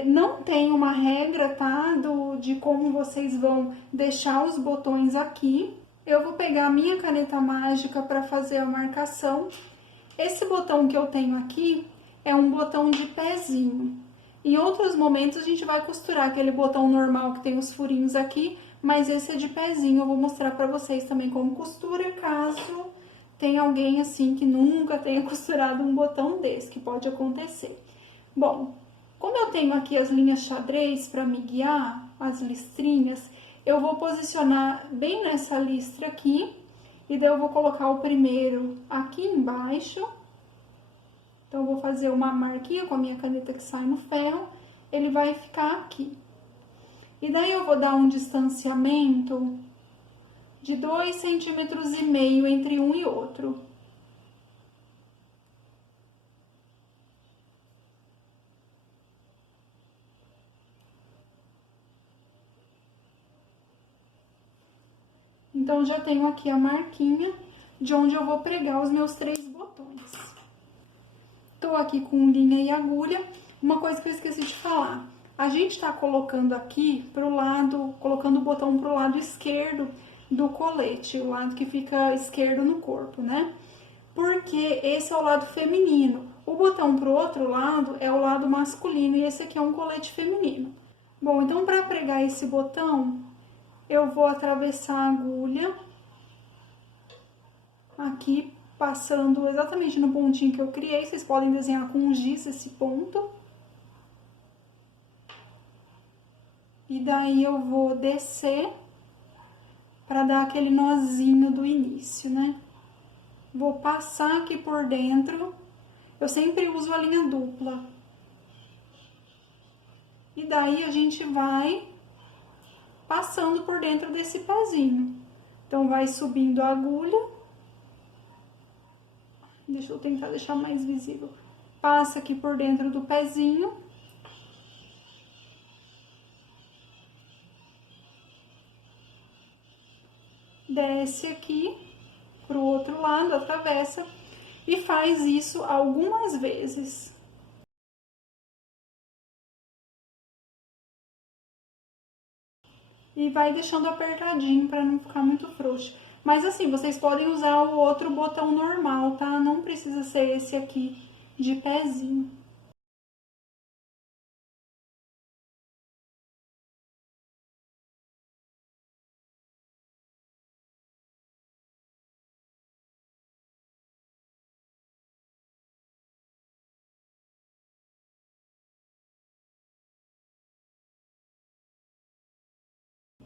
Não tem uma regra, tá, de como vocês vão deixar os botões aqui. Eu vou pegar a minha caneta mágica para fazer a marcação. Esse botão que eu tenho aqui é um botão de pezinho. Em outros momentos a gente vai costurar aquele botão normal que tem os furinhos aqui, mas esse é de pezinho. Eu vou mostrar para vocês também como costura, caso tenha alguém assim que nunca tenha costurado um botão desse, que pode acontecer. Bom, como eu tenho aqui as linhas xadrez para me guiar, as listrinhas, eu vou posicionar bem nessa listra aqui, e daí eu vou colocar o primeiro aqui embaixo. Então, eu vou fazer uma marquinha com a minha caneta que sai no ferro, ele vai ficar aqui. E daí eu vou dar um distanciamento de 2,5 centímetros entre um e outro. Então, já tenho aqui a marquinha de onde eu vou pregar os meus 3 botões. Tô aqui com linha e agulha. Uma coisa que eu esqueci de falar. A gente tá colocando aqui pro lado, colocando o botão pro lado esquerdo do colete, o lado que fica esquerdo no corpo, né? Porque esse é o lado feminino. O botão pro outro lado é o lado masculino e esse aqui é um colete feminino. Bom, então para pregar esse botão, eu vou atravessar a agulha aqui, passando exatamente no pontinho que eu criei. Vocês podem desenhar com giz esse ponto. E daí eu vou descer para dar aquele nozinho do início, né? Vou passar aqui por dentro. Eu sempre uso a linha dupla. E daí a gente vai passando por dentro desse pezinho. Então, vai subindo a agulha. Deixa eu tentar deixar mais visível. Passa aqui por dentro do pezinho. Desce aqui pro outro lado, atravessa e faz isso algumas vezes. E vai deixando apertadinho para não ficar muito frouxo. Mas assim, vocês podem usar o outro botão normal, tá? Não precisa ser esse aqui de pezinho.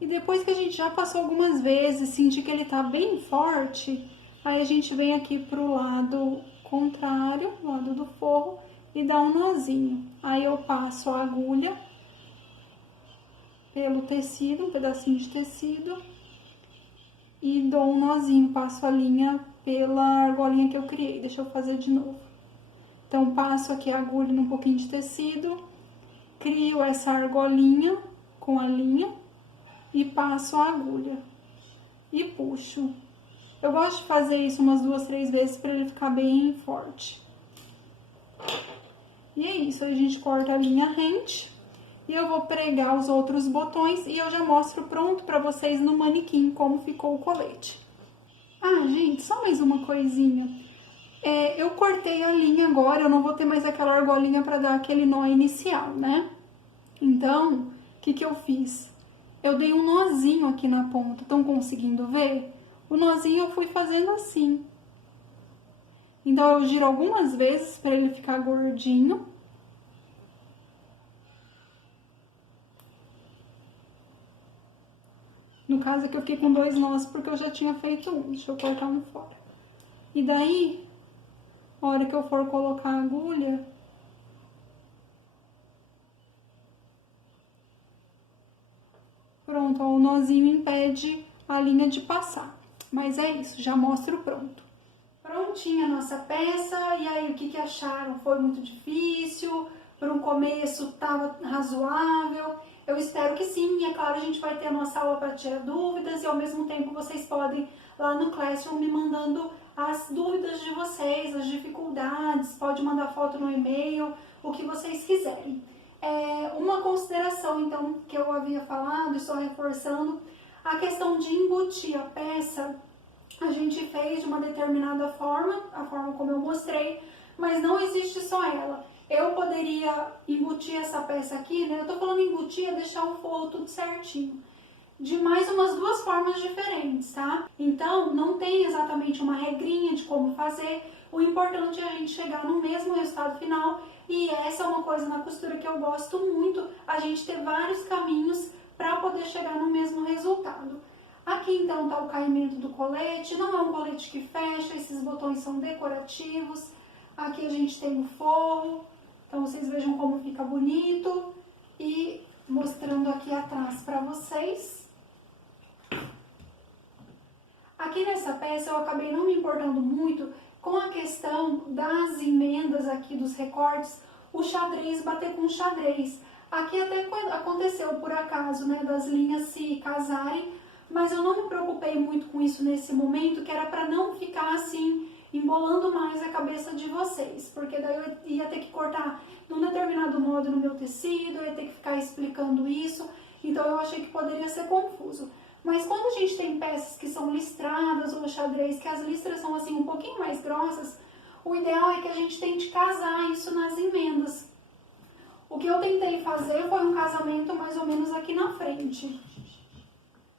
E depois que a gente já passou algumas vezes, sentir que ele tá bem forte, aí a gente vem aqui pro lado contrário, lado do forro, e dá um nozinho. Aí eu passo a agulha pelo tecido, um pedacinho de tecido, e dou um nozinho, passo a linha pela argolinha que eu criei. Deixa eu fazer de novo. Então, passo aqui a agulha num pouquinho de tecido, crio essa argolinha com a linha e passo a agulha e puxo. Eu gosto de fazer isso umas 2, 3 vezes para ele ficar bem forte. E é isso, a gente corta a linha rente e eu vou pregar os outros botões e eu já mostro pronto para vocês no manequim como ficou o colete. Ah, gente, só mais uma coisinha. Eu cortei a linha agora, eu não vou ter mais aquela argolinha para dar aquele nó inicial, né? Então, o que eu fiz? Eu dei um nozinho aqui na ponta, estão conseguindo ver? O nozinho eu fui fazendo assim. Então, eu giro algumas vezes para ele ficar gordinho. No caso aqui eu fiquei com 2 nós porque eu já tinha feito um. Deixa eu cortar um fora. E daí, a hora que eu for colocar a agulha, pronto, ó, o nozinho impede a linha de passar. Mas é isso, já mostro pronto. Prontinha a nossa peça, e aí o que acharam? Foi muito difícil? Para um começo estava razoável? Eu espero que sim, e é claro, a gente vai ter a nossa aula para tirar dúvidas, e ao mesmo tempo vocês podem, lá no Classroom, me mandando as dúvidas de vocês, as dificuldades, pode mandar foto no e-mail, o que vocês quiserem. Uma consideração, então, que eu havia falado, estou reforçando, a questão de embutir a peça, a gente fez de uma determinada forma, a forma como eu mostrei, mas não existe só ela. Eu poderia embutir essa peça aqui, né? Eu tô falando embutir, é deixar o forro tudo certinho, de mais umas 2 formas diferentes, tá? Então, não tem exatamente uma regrinha de como fazer, o importante é a gente chegar no mesmo resultado final, e essa é uma coisa na costura que eu gosto muito, a gente ter vários caminhos para poder chegar no mesmo resultado. Aqui então tá o caimento do colete, não é um colete que fecha, esses botões são decorativos. Aqui a gente tem o forro, então vocês vejam como fica bonito. E mostrando aqui atrás para vocês. Aqui nessa peça eu acabei não me importando muito com a questão das emendas aqui, dos recortes, o xadrez bater com xadrez. Aqui até aconteceu por acaso, né, das linhas se casarem, mas eu não me preocupei muito com isso nesse momento, que era para não ficar assim, embolando mais a cabeça de vocês, porque daí eu ia ter que cortar de um determinado modo no meu tecido, eu ia ter que ficar explicando isso, então eu achei que poderia ser confuso. Mas quando a gente tem peças que são listradas ou xadrez, que as listras são assim um pouquinho mais grossas, o ideal é que a gente tente casar isso nas emendas. O que eu tentei fazer foi um casamento mais ou menos aqui na frente.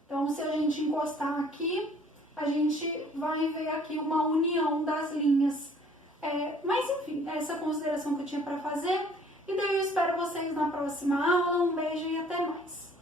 Então, se a gente encostar aqui, a gente vai ver aqui uma união das linhas. Mas, enfim, essa é a consideração que eu tinha para fazer. E daí eu espero vocês na próxima aula. Um beijo e até mais!